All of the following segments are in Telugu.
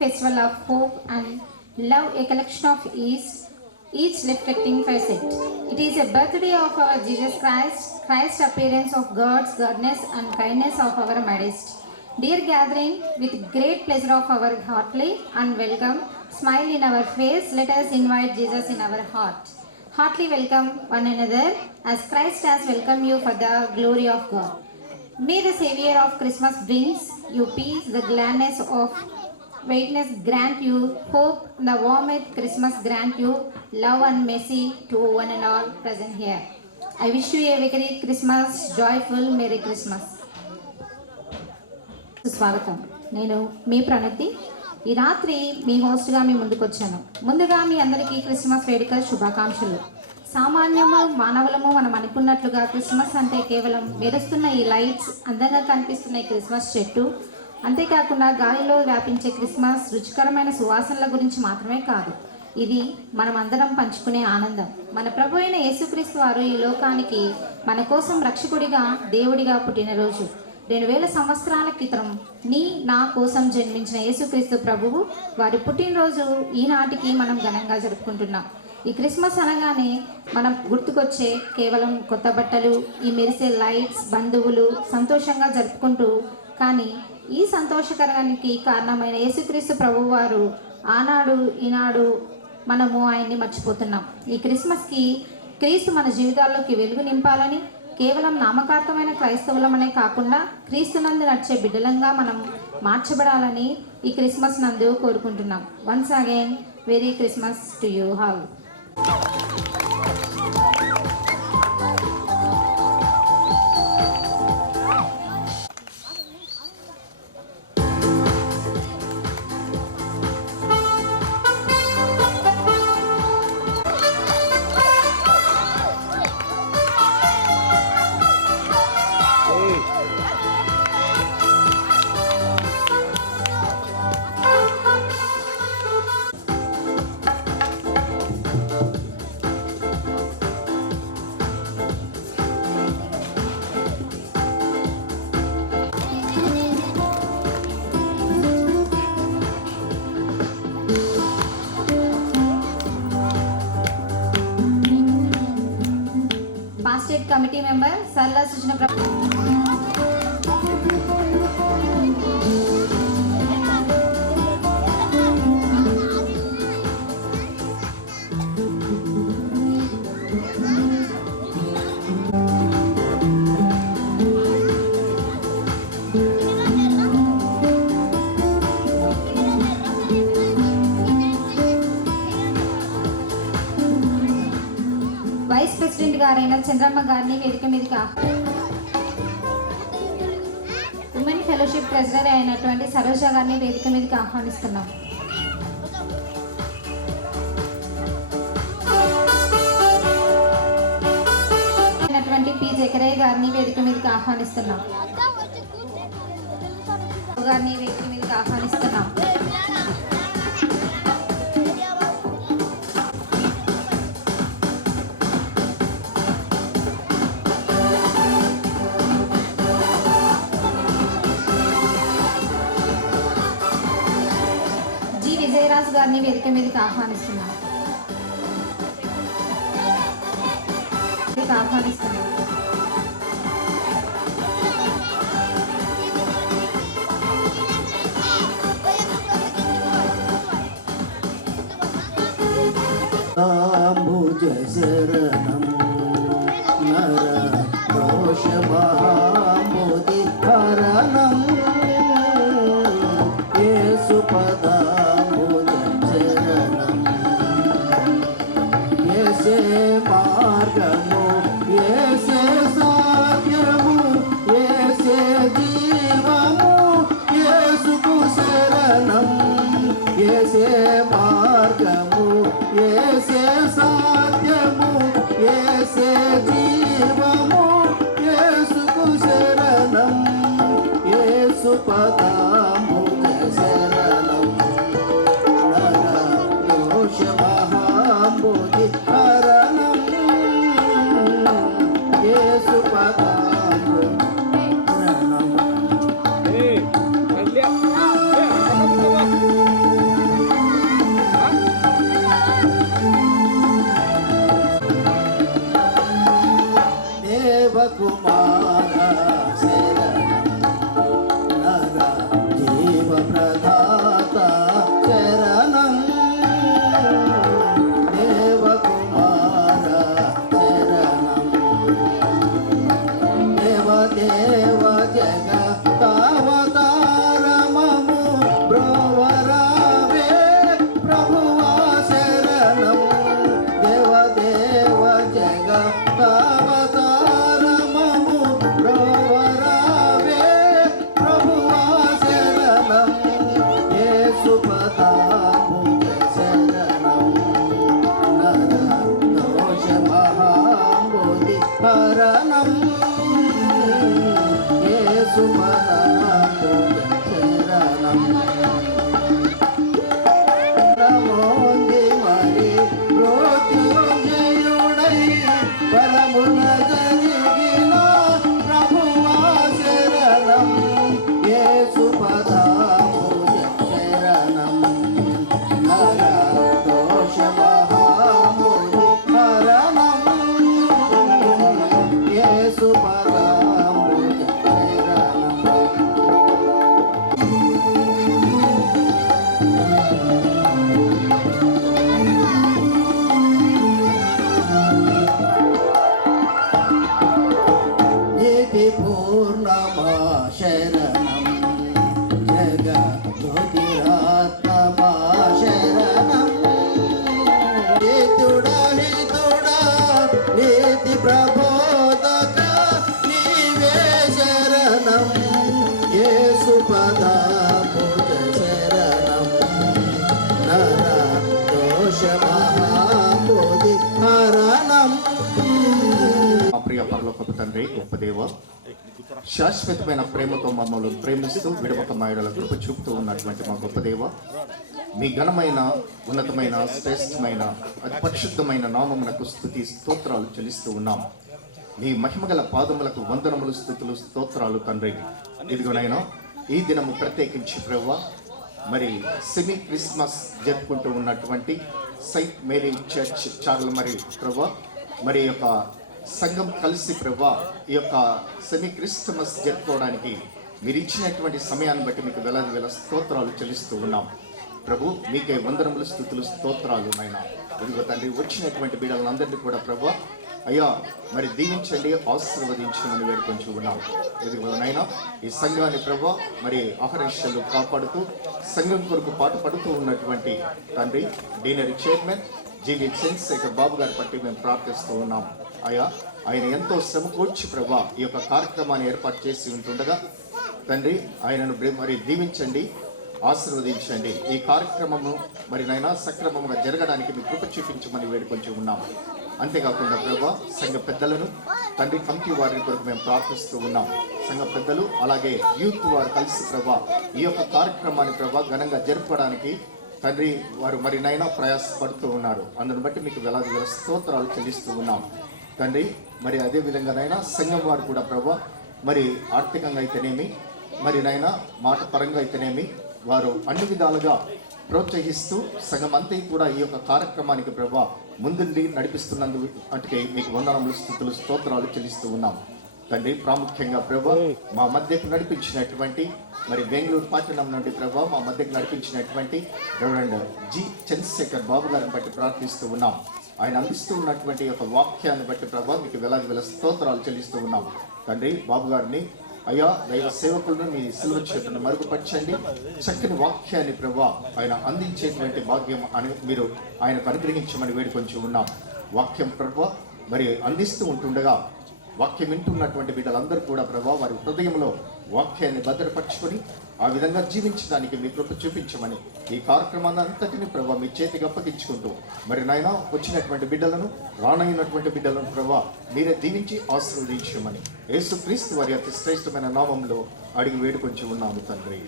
festival of hope and love, a collection of each reflecting facet. It is a birthday of our Jesus Christ, Christ's appearance of God's goodness and kindness of our midst. Dear gathering, with great pleasure of our heartily and welcome, smile in our face, let us invite Jesus in our heart. Heartily welcome one another as Christ has welcomed you for the glory of God. May the Savior of Christmas brings you peace, the gladness of Witness grant you hope, the warmth Christmas grant you love and mercy to one and all present here. I wish you a very Christmas, joyful Merry Christmas. స్వాగతం. నేను మీ ప్రణతి. ఈ రాత్రి మీ హోస్ట్గా మీ ముందుకు వచ్చాను. ముందుగా మీ అందరికీ క్రిస్మస్ వేడుక శుభాకాంక్షలు. సామాన్యము మానవులము మనం అనుకున్నట్లుగా క్రిస్మస్ అంటే కేవలం మెరుస్తున్న ఈ లైట్స్, అందంగా కనిపిస్తున్న ఈ క్రిస్మస్ చెట్టు, అంతేకాకుండా గాలిలో వ్యాపించే క్రిస్మస్ రుచికరమైన సువాసనల గురించి మాత్రమే కాదు. ఇది మనం అందరం పంచుకునే ఆనందం. మన ప్రభు అయిన యేసుక్రీస్తు వారు ఈ లోకానికి మన కోసం రక్షకుడిగా, దేవుడిగా పుట్టినరోజు. 2000 సంవత్సరాల క్రితం నా కోసం జన్మించిన యేసుక్రీస్తు ప్రభువు వారి పుట్టినరోజు ఈనాటికి మనం ఘనంగా జరుపుకుంటున్నాం. ఈ క్రిస్మస్ అనగానే మనం గుర్తుకొచ్చే కేవలం కొత్త బట్టలు, ఈ మెరిసే లైట్స్, బంధువులు సంతోషంగా జరుపుకుంటూ, కానీ ఈ సంతోషకరానికి కారణమైన యేసుక్రీస్తు ప్రభువు వారు ఆనాడు ఈనాడు మనము ఆయన్ని మర్చిపోతున్నాం. ఈ క్రిస్మస్కి క్రీస్తు మన జీవితాల్లోకి వెలుగు నింపాలని, కేవలం నామకార్థమైన క్రైస్తవులమనే కాకుండా క్రీస్తునందు నడిచే బిడ్డలంగా మనం మార్చబడాలని ఈ క్రిస్మస్ నందు కోరుకుంటున్నాం. Once again very Christmas to you all. State Committee Member Sarla Suchna vice president గారైన చంద్రమ్మ గారిని వేదిక మీదకి ఉమెన్ ఫెలోషిప్ ట్రెజరర్ అయినటువంటి సరోజ గారిని వేదిక మీదకి ఆహ్వానిస్తున్నాం. అయినటువంటి పి జకరయ్య గారిని వేదిక మీదకి ఆహ్వానిస్తున్నాం. గారిని వేదిక మీదకి ఆహ్వానిస్తున్నాం. విజయరాజు గారిని వేదిక మీదకి ఆహ్వానిస్తున్నాం. శరణం నర దోషమోది హరణం యేసుపదా మార్గము ఏసే సాధ్యము ఏసే జీవము యేసుకు శరణం ఏసే మార్గము ఏసే సాధ్యము ఏసే జీవము యేసుకు శరణం యేసు పదము శరణం నర దోషమోది హరణం యేసు పదము శరణం శరణం యేసు పదాంబుజ శరణం నమోంది మరి మృత్యుంజయుడై పరమున జరిగిన ప్రభువా శరణం యేసు పదాంబుజ శరణం నర దోష మహాముని హరణం యేసు పదాంబుజ శరణం నీతి పూర్ణమా శరణం జగద్దుతిరాత్మా శరణం నీతుడా హితుడా నీతి ప్రబోధక నీవే శరణం యేసు పదాంబుజ శరణం నర దోష మహాబోధి హరణం. మా ప్రియ పరలోకపు తండ్రి గొప్ప దేవ, శాశ్వతమైన ప్రేమతో మమ్మల్ని ప్రేమిస్తూ విడవక మాయల కృప చూపుతూ ఉన్నటువంటి మా గొప్ప దేవ, మీ ఘనమైన ఉన్నతమైన శ్రేష్టమైన అతి పరిశుద్ధమైన నామమునకు స్తుతి స్తోత్రాలు చెల్లిస్తూ ఉన్నాం. మీ మహిమగల పాదములకు వందనములు స్తుతులు స్తోత్రాలు తండ్రి. ఇదిగోనైనా ఈ దినము ప్రత్యేకించి ప్రభువా, మరి సెమీ క్రిస్మస్ జరుపుకుంటూ ఉన్నటువంటి సెయింట్ మేరీ చర్చ్ చార్ల మరి ప్రభువా, మరి యొక్క సంఘం కలిసి ప్రభువా ఈ యొక్క సెమీ క్రిస్మస్ జరుపుకోవడానికి మీరు ఇచ్చినటువంటి సమయాన్ని బట్టి మీకు వేలాది వేల స్తోత్రాలు చెల్లిస్తూ ఉన్నాం ప్రభు. మీకే వందనములు స్తుతులు స్తోత్రాలు నాయన. ఇదిగో తండ్రి, వచ్చినటువంటి బిడ్డలందరినీ కూడా ప్రభువా అయ్యా మరి దీవించండి, ఆశీర్వదించమని వేడుకొంచు ఉన్నాం. ఇదిగో నాయన ఈ సంఘాన్ని ప్రభువా మరి అహర్నిశలు కాపాడుతూ సంఘం కొరకు పాటు పడుతూ ఉన్నటువంటి తండ్రి డీనరీ చైర్మన్ జీవి చంద్రశేఖర్ బాబు గారి పట్టి మేము ప్రార్థిస్తూ ఉన్నాం. అయ్యా ఆయన ఎంతో శ్రమ కూర్చి ప్రభా ఈ యొక్క కార్యక్రమాన్ని ఏర్పాటు చేసి ఉంటుండగా తండ్రి ఆయనను మరి దీవించండి, ఆశీర్వదించండి. ఈ కార్యక్రమము మరి నైనా సక్రమంగా జరగడానికి మీ కృప చూపించమని వేడుకొంచి ఉన్నాం. అంతేకాకుండా ప్రభా సంఘ పెద్దలను తండ్రి కమిటీ వారిని కొరకు మేము ప్రార్థిస్తూ ఉన్నాం. సంఘ పెద్దలు అలాగే యూత్ వారు కలిసి ప్రభా ఈ యొక్క కార్యక్రమాన్ని ప్రభా ఘనంగా జరుపుకోవడానికి తండ్రి వారు మరి నైనా ప్రయాసపడుతూ ఉన్నారు. అందుని బట్టి మీకు వేలాది వేల స్తోత్రాలు చెల్లిస్తూ ఉన్నాం తండ్రి. మరి అదే విధంగానైనా సంఘం వారు కూడా ప్రభా మరి ఆర్థికంగా అయితేనేమి మరి నైనా మాట పరంగా అయితేనేమి వారు అన్ని విధాలుగా ప్రోత్సహిస్తూ సంఘం అంతా కూడా ఈ యొక్క కార్యక్రమానికి ప్రభా ముందుండి నడిపిస్తున్నందుకు అంటే మీకు వందనములు స్తుతులు స్తోత్రాలు చెల్లిస్తూ ఉన్నాం తండ్రి. ప్రాముఖ్యంగా ప్రభా మా మధ్యకు నడిపించినటువంటి మరి బెంగళూరు పట్టణం నుండి ప్రభా మా మధ్యకు నడిపించినటువంటి రెవరెండ్ జి చంద్రశేఖర్ బాబు గారిని బట్టి ప్రార్థిస్తూ ఉన్నాం. ఆయన అందిస్తూ ఉన్నటువంటి యొక్క వాక్యాన్ని బట్టి ప్రభా మీకు వేలాది వేల స్తోత్రాలు చెల్లిస్తూ ఉన్నాం తండ్రి. బాబు గారిని అయ్యా దైవ సేవకులను మీ సిలువ చేతులను మరుగుపరచండి. చక్కని వాక్యాన్ని ప్రభా ఆయన అందించేటువంటి భాగ్యం అని మీరు ఆయనకు అనుగ్రహించమని వేడుకొంచి ఉన్నాం. వాక్యం ప్రభా మరి అందిస్తూ ఉంటుండగా వాక్యం వింటున్నటువంటి బిడ్డలందరూ కూడా ప్రభా వారి హృదయంలో వాక్యాన్ని భద్రపరచుకొని ఆ విధంగా జీవించడానికి మీ కృప చూపించమని ఈ కార్యక్రమాన్ని అంతటిని ప్రభా మీ చేతికి అప్పగించుకుంటూ మరి నాయన వచ్చినటువంటి బిడ్డలను రానైనటువంటి బిడ్డలను ప్రభా మీరే దీవించి ఆశీర్వదించమని యేసుక్రీస్తు వారి అతి శ్రేష్టమైన నామంలో అడిగి వేడుకొంచి ఉన్నాము తండ్రి.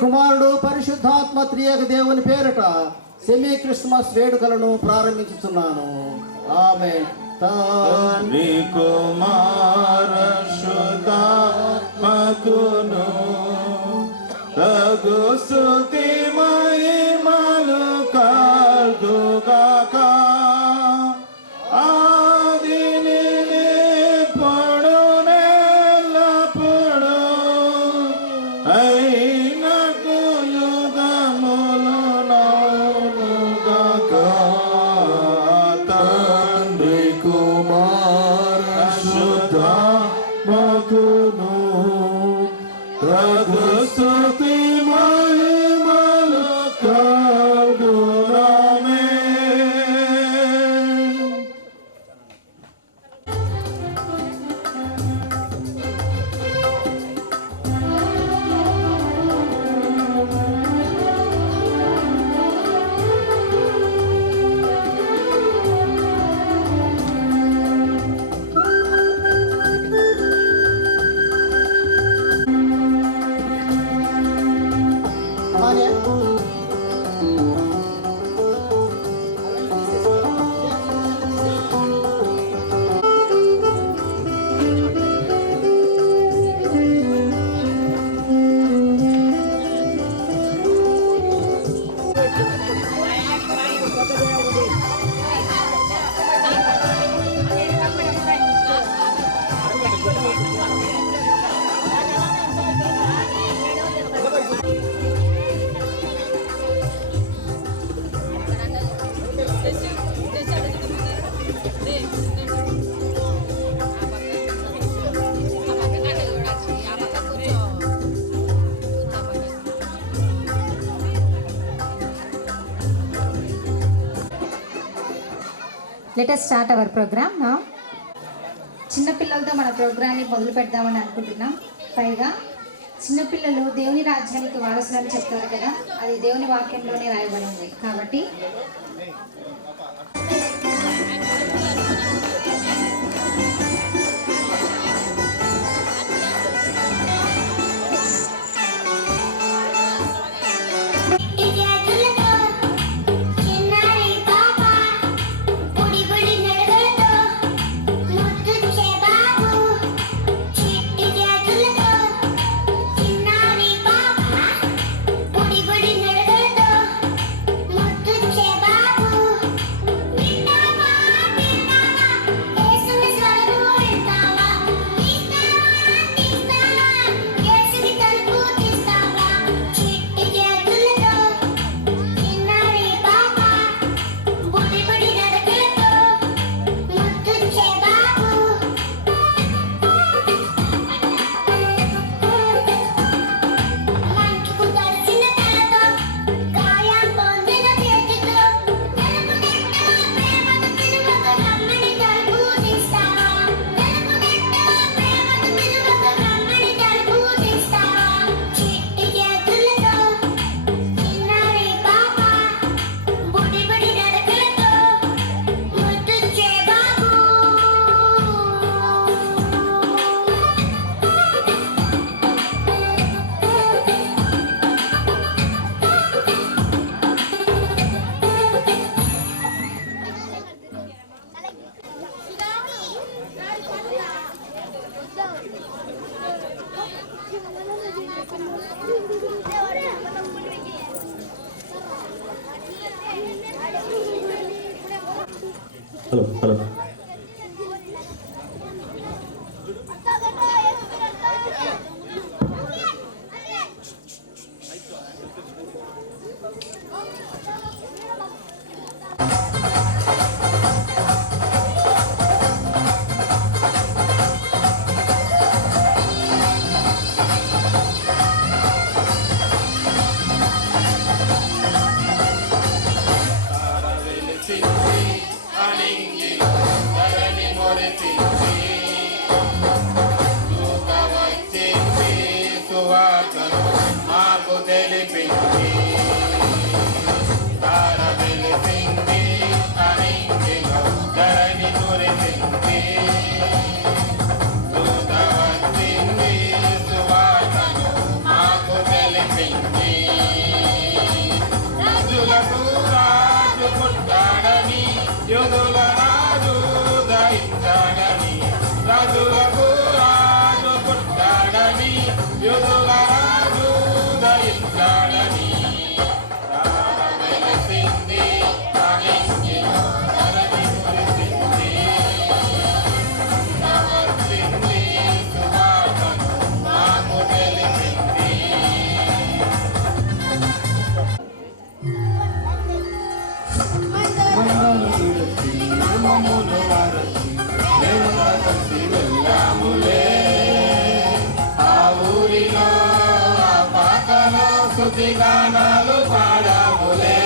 కుమారుడు పరిశుద్ధాత్మ త్రియేక దేవుని పేరిట సెమీ క్రిస్మస్ వేడుకలను ప్రారంభించుతున్నాను. ఆమేన్. తండ్రి కుమార శుద్ధాత్మకును తగు స్తుతి మహిమలు కలుగుగాక. ఆదిని ఇప్పుడు నెల్లప్పుడు అయినకు యుగములు నౌనుగాక. తండ్రి కుమార శుద్ధాత్మకును తగు స్తుతి మహిమలు కలుగుగాక. Bhavani let us start our programme నా చిన్నపిల్లలతో మన ప్రోగ్రాన్ని మొదలు పెడదామని అనుకుంటున్నాం. పైగా చిన్నపిల్లలు దేవుని రాజ్యానికి వారసులని చెప్తారు కదా, అది దేవుని వాక్యంలోనే రాయబడింది. కాబట్టి హలో గానాలు పాడాములే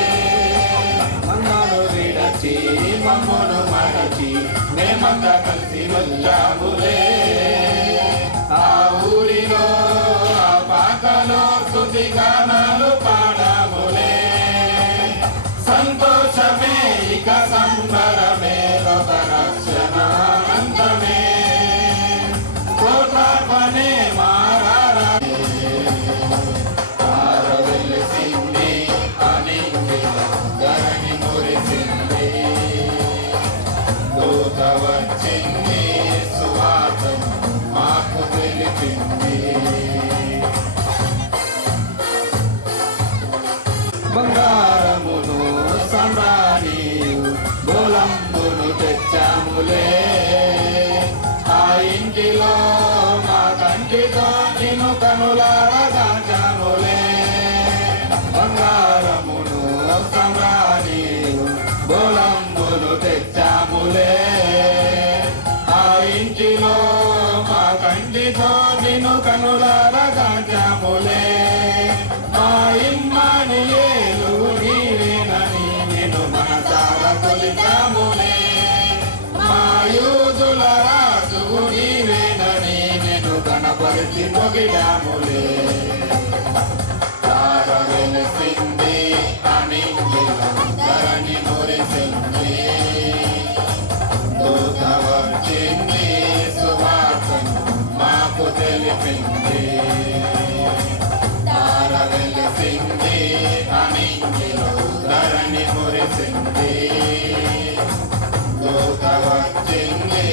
మన్నాలు విడచి మమ్మను మరచి మేమంతా కలిసి వెళ్ళాములే. ఆ ఊరిలో ఆ పాకలో స్తుతి గానాలు పాడాములే. సంతోషమే ఇక సంబరమే లోక రక్షణ అంతమే కోటాపనే మారా వెలిసింది బంగారమును సంబ్రాణియు గోలంబును తెచ్చాములే. ఆ ఇంటిలో మా కంటితో నిన్ను కనులారా గాంచాములే. బంగారమును సంబ్రాణియు గోలంబును తెచ్చాములే. ఆ ఇంటిలో మా కంటితో నిన్ను కనులారా గాంచాములే. మా ఇమ్మానుయేలు నీవేనని నిన్ను మనసారా కొలిచాములే. మా యూదుల రాజువు నీవేనని నిన్ను కనపరిచి పొగిడాములే. తార వెలిసింది అనింగిలో ధరణి మురిసింది. దూత వచ్చింది సువార్తను మాకు తెలిపింది. తార వెలిసింది అనింగిలో ధరణి మురిసింది. దూత వచ్చింది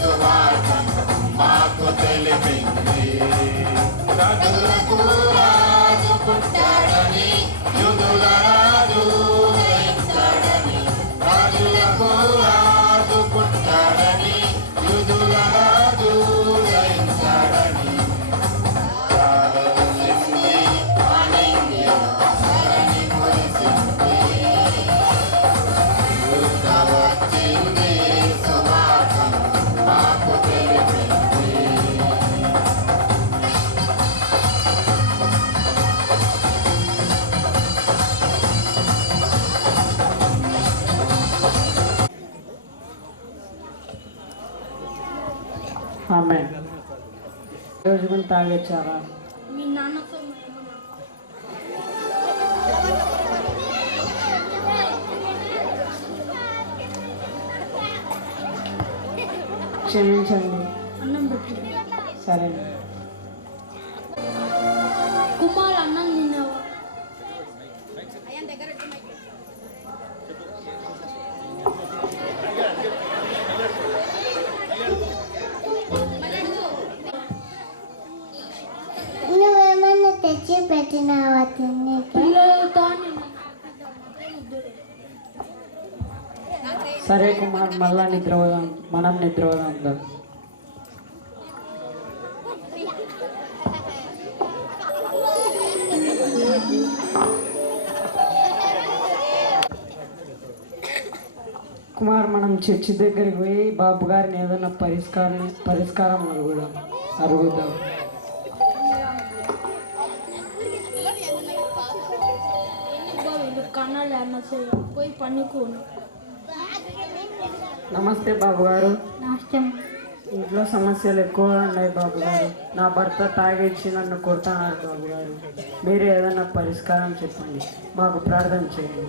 సువార్తను మాకు తెలిపింది. రాజులకు రాజు పుట్టాడని యూదుల రాజు ఉదయించాడని. రాజులకు రాజు పుట్టాడని యూదుల రాజు ఉదయించాడని. తార వెలిసింది అనింగిలో ధరణి మురిసింది. దూత వచ్చింది సువార్తను మాకు తెలిపింది. ఆమె రోజు కూడా తాగొచ్చారా? మీ నాన్నతో క్షమించండి. అన్నం పెట్టి సరే. కుమార్ అన్నం తిన్నావా? నువ్వేమన్నా తెచ్చి పెట్టినావా తిన్నీకి? పిల్లలతో సరే కుమార్, మళ్ళా నిద్రపోదాం. మనం నిద్రపోదాం. కుమార్, మనం చర్చి దగ్గరికి పోయి బాబు గారిని ఏదైనా పరిష్కారం అడుగుదాం. కన్నాళ్ళు అన్న పోయి పనుకోను. నమస్తే బాబు గారు. నష్టం ఇంట్లో సమస్యలు ఎక్కువగా ఉన్నాయి బాబు గారు. నా భర్త తాగిచ్చి నన్ను కొడుతున్నారు బాబు గారు. మీరు ఏదైనా పరిష్కారం చెప్పండి, మాకు ప్రార్థన చేయండి.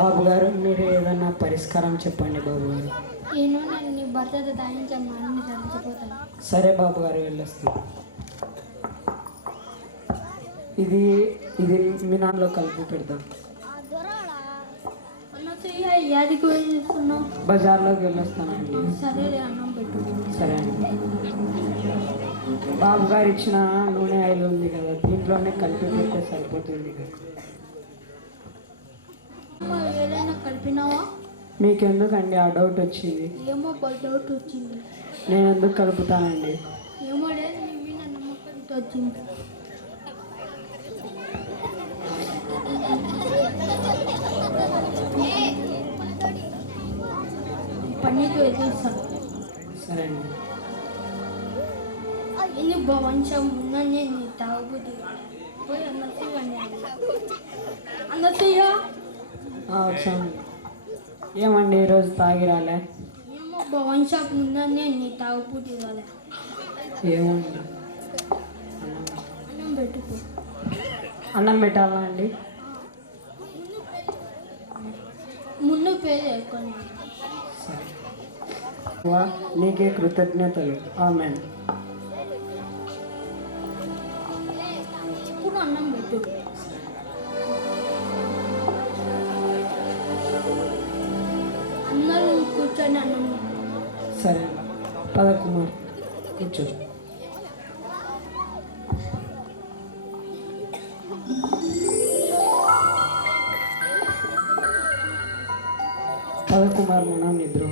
బాబు గారు, మీరు ఏదైనా పరిష్కారం చెప్పండి బాబు గారు. నేను నీ భర్తతో తాగించమ్మని చచ్చిపోతాను. సరే బాబు గారు, వెళ్ళొస్తాను. ఇది మీ నాన్నలో కలిపి పెడతాం. అన్నయ్య యాదికి వెళ్ళిస్తున్నావు? బజార్లోకి వెళ్ళొస్తానండి. సరే అన్నం పెట్టు. సరే అండి. బాబు గారు ఇచ్చిన నూనె ఆయిల్ ఉంది కదా, దీంట్లోనే కలిపి పెడితే సరిపోతుంది కదా. ఏదైనా కలిపినావా? మీకెందుకండి ఆ డౌట్ వచ్చింది? ఏమో డౌట్ వచ్చింది. నేను ఎందుకు కలుపుతానండి? ఏమో లేదు, నీ మీద నమ్మకంతో వచ్చింది. పన్నీకి వెళ్ళిస్తాను. సరే అండి. ఎన్ని వంశం ఉన్నది నీ తాగుబుద్ధి పోయి అన్నయ్య వచ్చాను. ఏమండి ఈరోజు తాగి రాలే? ఏమో వంశం ఉన్నది నీ తాగుబుద్ధి రాలే. ఏమండి అన్నం పెట్టుకో. అన్నం పెట్టాలా అండి? ముందు పేరు ఎక్కువ. సరే. నీకే కృతజ్ఞతలు. ఆమేన్. ఇప్పుడు అన్నం పెట్టు. అందరూ కూర్చొని అన్నం. సరే. పద కుమార్ కూర్చో. పద కుమార్ మనం నిద్ర.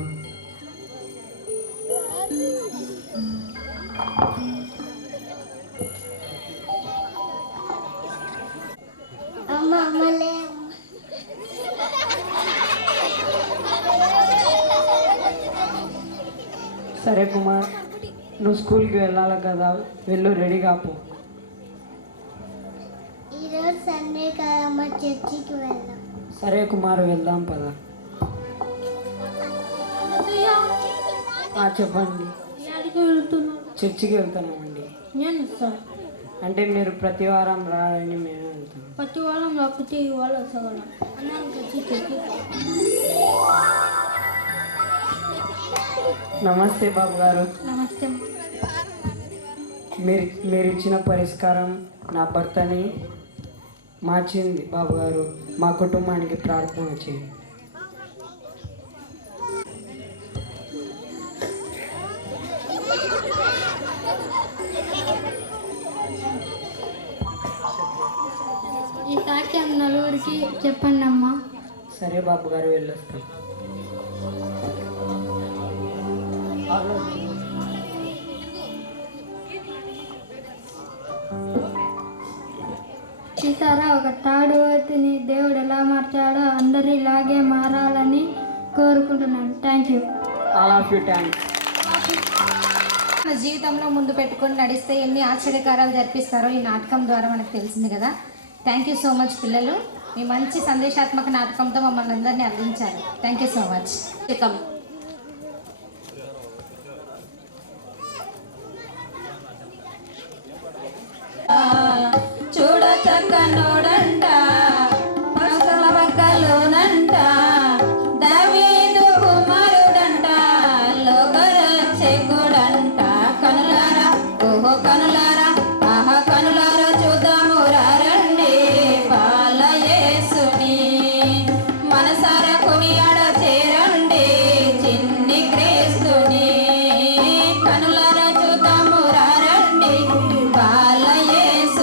అమ్మ అమ్మలే సరే కుమార్, నువ్వు స్కూల్కి వెళ్ళాలి కదా, వెళ్ళు, రెడీ కాపు. ఈరోజు సండే కదమ్మ, చర్చికి వెళ్దాం. సరే కుమార్, వెళ్దాం పద. చెప్పండి. ఎక్కడికి వెళ్తున్నావు? చర్చికి వెళ్తున్నామండి. నేను సార్ అంటే మీరు ప్రతి వారం రాలని మేము వెళ్తాం. ప్రతి వారం రాకపోతే ఇవాళ సగలం అన్నానికి వచ్చి చెప్పి. నమస్తే బాబు గారు. నమస్తే. మీరు ఇచ్చిన పరిష్కారం నా భర్తని మార్చింది బాబు గారు. మా కుటుంబానికి ప్రార్థన చేయండి. ఈ సాక్ష్యం నలుగురికి చెప్పండి అమ్మా. సరే బాబు గారు, వెళ్ళొస్తాం. చూసారా, ఒక తాడువతిని దేవుడు ఎలా మార్చాడో అందరూ ఇలాగే మారాలని కోరుకుంటున్నాను. Thank you. All of you thanks. మన జీవితంలో ముందు పెట్టుకొని నడిస్తే ఎన్ని ఆశ్చర్యకారాలు జరిపిస్తారో ఈ నాటకం ద్వారా మనకు తెలిసింది కదా. థ్యాంక్ యూ సో మచ్ పిల్లలు, మీ మంచి సందేశాత్మక నాటకంతో మమ్మల్ని అందరినీ అందించారు. Thank you so much. చూడ చక్కనోడంట, పక్కల పక్కలోనంట, దావీదు కుమారుడంట, లోకరక్షకుడంట. కనులారా, ఓహో కనులారా, ఆహా కనులారా, చూద్దాము రండి బాల యేసుని. మనసారా కొనియాడ చేరండి చిన్ని క్రీస్తుని. కనులారా చూద్దాము రండి బాల యేసు.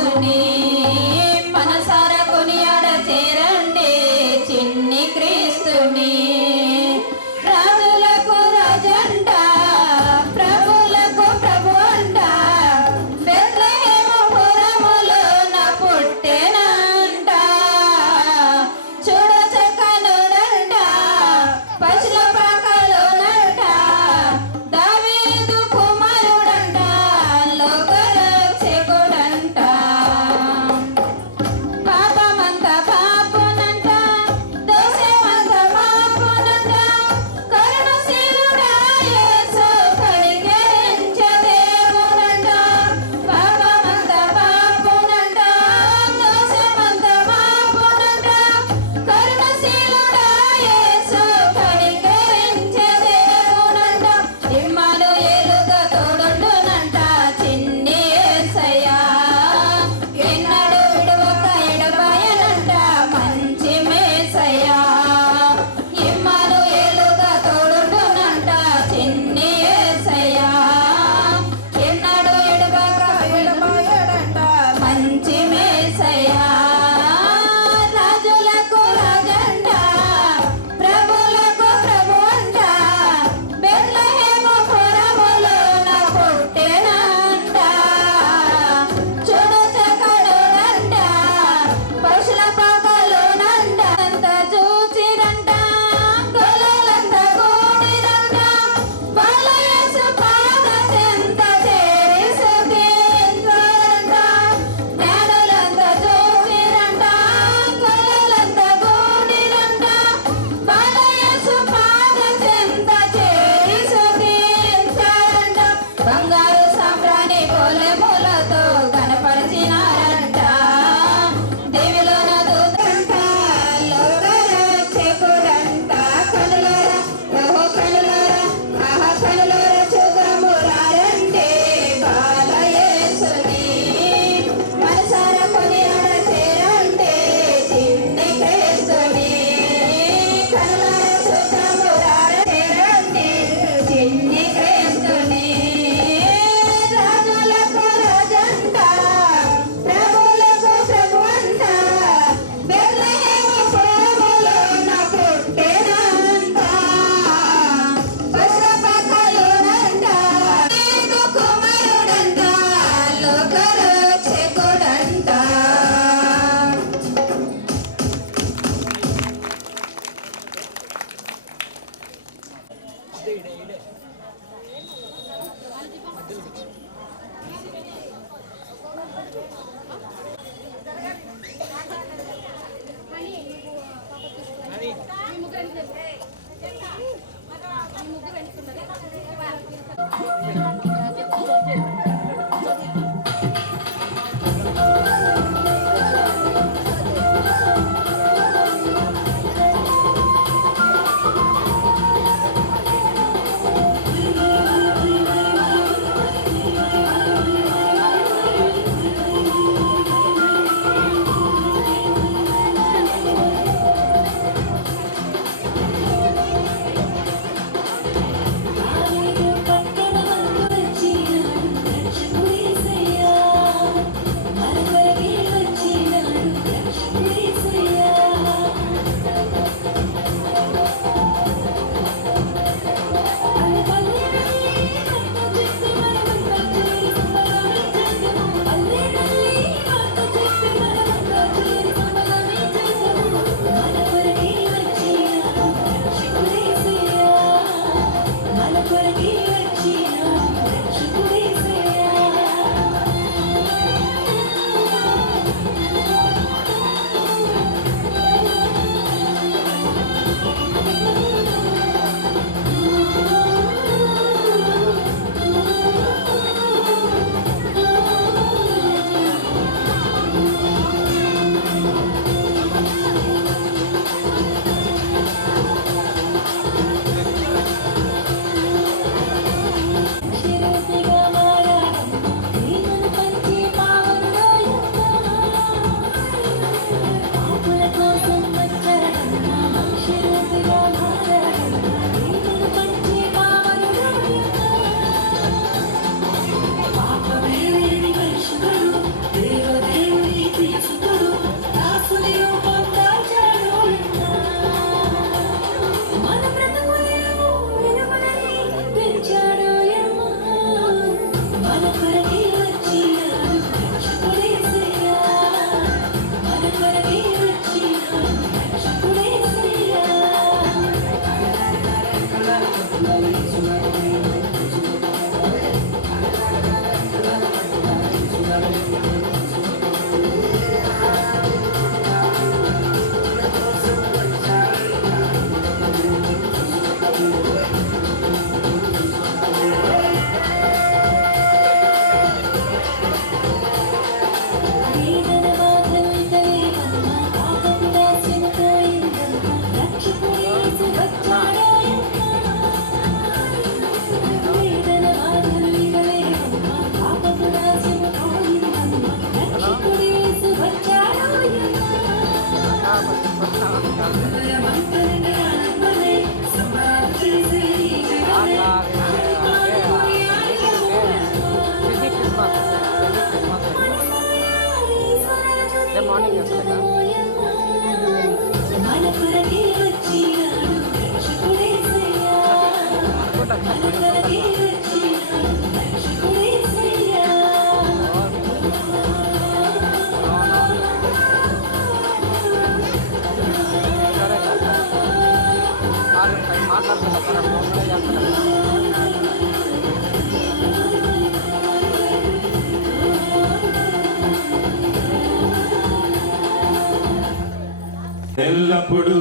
ఎల్లప్పుడు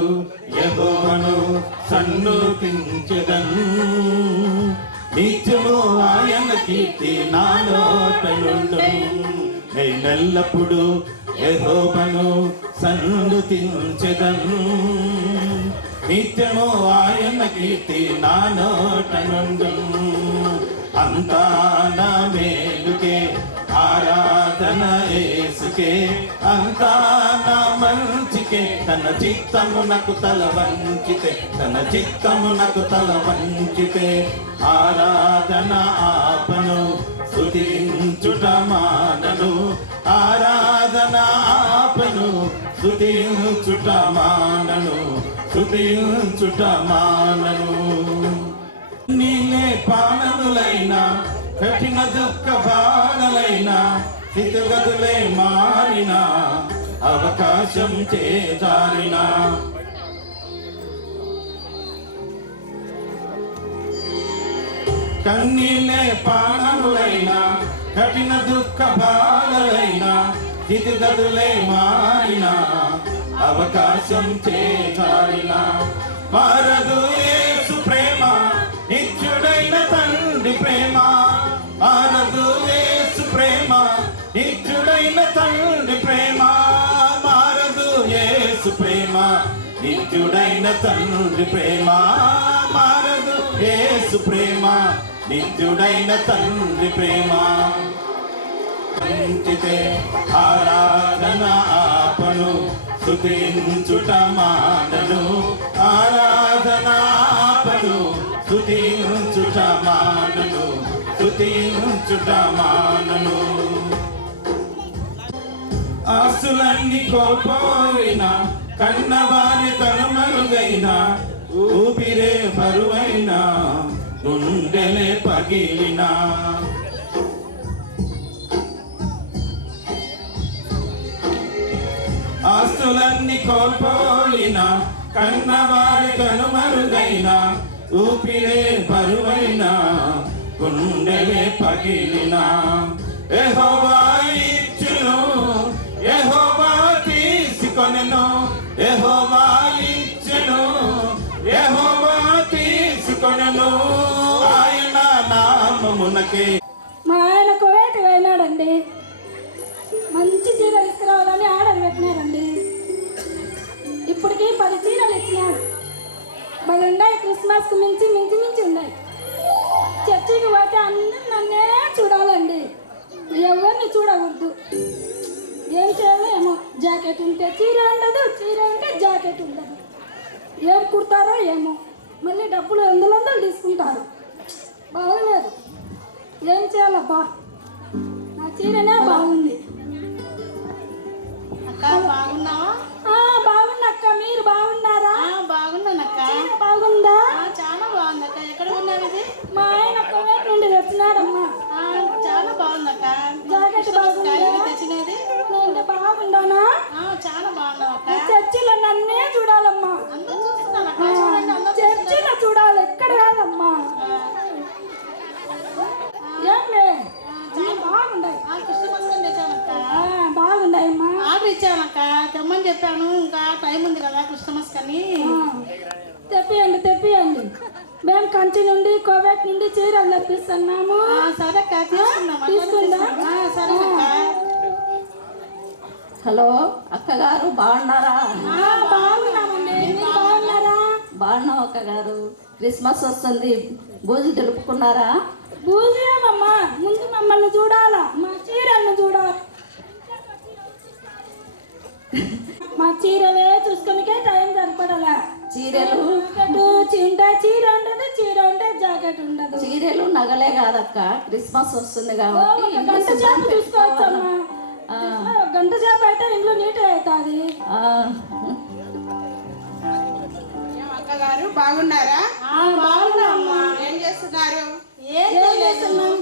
యెహోవాను సన్నుతించెదను, నిత్యము ఆయన కీర్తి నా నోట నుండును. నేనెల్లప్పుడు యెహోవాను సన్నుతించెదను, నిత్యము ఆయన కీర్తి నా నోట నుండును. అంతా నా మేలుకే ఆరాధన యేసుకే, అంతా నా మంచికే. తన చిత్తమునకు తల వంచితే, తన చిత్తమునకు తల వంచితే ఆరాధన ఆపను, స్తుతించుట మానను. ఆరాధన ఆపను, స్తుతించుట మానను, స్తుతించుట మానను. నీలే పాననులైనా కఠిన దుఃఖ బాధలైనా స్థితిగతులే మారిన అవకాశం చేజారిన కన్నీళ్ళే పానములైన కఠిన దుఃఖ బాధలైన స్థితిగతులే మారిన అవకాశం చేజారిన మారదు యేసు ప్రేమ నిత్యుడైన తండ్రి ప్రేమ మారదు యేసు ప్రేమ నిత్యుడైన తండ్రి ప్రేమ మారదు యేసు ప్రేమ నిత్యుడైన తండ్రి ప్రేమ మారదు యేసు ప్రేమ నిత్యుడైన తండ్రి ప్రేమ అంతితే ఆరాధన ఆపను స్తుతించుట మానను ఆరాధన ఆపను స్తుతించుట మానను స్తుతించుట మానను ఆస్తులన్నీ కోల్పోయిన కన్నవారి కనుమరుగైన ఊపిరే బరువైన గుండెలే పగిలిన ఆస్తులన్నీ కోల్పోయిన కన్నవారి కనుమరుగైన ఊపిరే బరువైన గుండెలే పగిలిన యెహోవా ఇచ్చును యెహోవా తీసుకొనెను యెహోవా ఇచ్చును యెహోవా తీసుకొనెను ఆయన నామమునకే. మా ఆయన కువైట్ పోయినాడండి. మంచి చీరలు తీసుకురావాలని ఆర్డర్ పెట్టినారండి. ఇప్పటికి 10 చీరలు ఇచ్చినాడు. వాళ్ళు ఉన్నాయి, క్రిస్మస్కి మించి ఉన్నాయి. చర్చికి పోతే అందరూ నన్నే చూడాలండి, ఎవరిని చూడకూడదు. ఏం చేయాలో ఏమో, జాకెట్ ఉంటే చీర ఉండదు, చీర ఉంటే జాకెట్ ఉండదు. ఏం కుడతారో ఏమో, మళ్ళీ డబ్బులు 100 తీసుకుంటారు. బాగలేదు, ఏం చేయాలబ్బా. నా చీరనే బాగుంది. బాగున్నావా? బాగున్నా అక్క, మీరు బాగున్నారా? బాగున్నానక్క. బాగుందా? చాలా బాగుందక్క. ఎక్కడ ఉన్నావు ఇది? మా ఆయన కువైట్ నుండి వచ్చినాడమ్మా. చాలా బాగుందక్క. జాకెట్ బాగుందా? తెచ్చినది నేను బాగుండానా? చాలా బాగున్నావక్క. చర్చిలో నన్నే చూడాలమ్మా. అందరూ చూస్తున్నానక్క. చూడండి, అందరూ చర్చిలో చూడాలి, ఎక్కడ కాదమ్మా. ఏంలే, బాగుండాయి. క్రిస్మస్ అని తెచ్చానక్క. బాగుండాయమ్మా. ఆర్డర్ ఇచ్చానక్క, తెమ్మని చెప్పాను. ఇంకా టైం ఉంది కదా క్రిస్మస్ కని. తెప్పియండి. మేము కంచి నుండి కువైట్ నుండి చీరలు తెప్పిస్తున్నాము. సరే అక్క, తీసుకుందాం. సరే అక్క. హలో అక్కగారు, బాగున్నారా? బాగున్నామండి, మీరు బాగున్నారా? బాగున్నాం అక్కగారు. క్రిస్మస్ వస్తుంది, భోజనం జరుపుకున్నారా? భూజేమమ్మా, ముందు మమ్మల్ని చూడాలా, మా చీరలను చూడాలి. మా చీరలే చూసుకునికే టైం సరిపడాలా. చీరలు ఉంటే చీర ఉండదు, చీర ఉంటే జాకెట్ ఉండదు. చీరలు నగలే కాదక్క, క్రిస్మస్ వస్తుంది కాబట్టి గంట సేపు చూసుకోవచ్చమ్మా. గంట సేపు అయితే ఇంట్లో నీట్ అవుతుంది. అక్కగారు బాగున్నారా? బాగున్నామ్మా. ఏం చేస్తున్నారు? ఏం చేస్తున్నాం?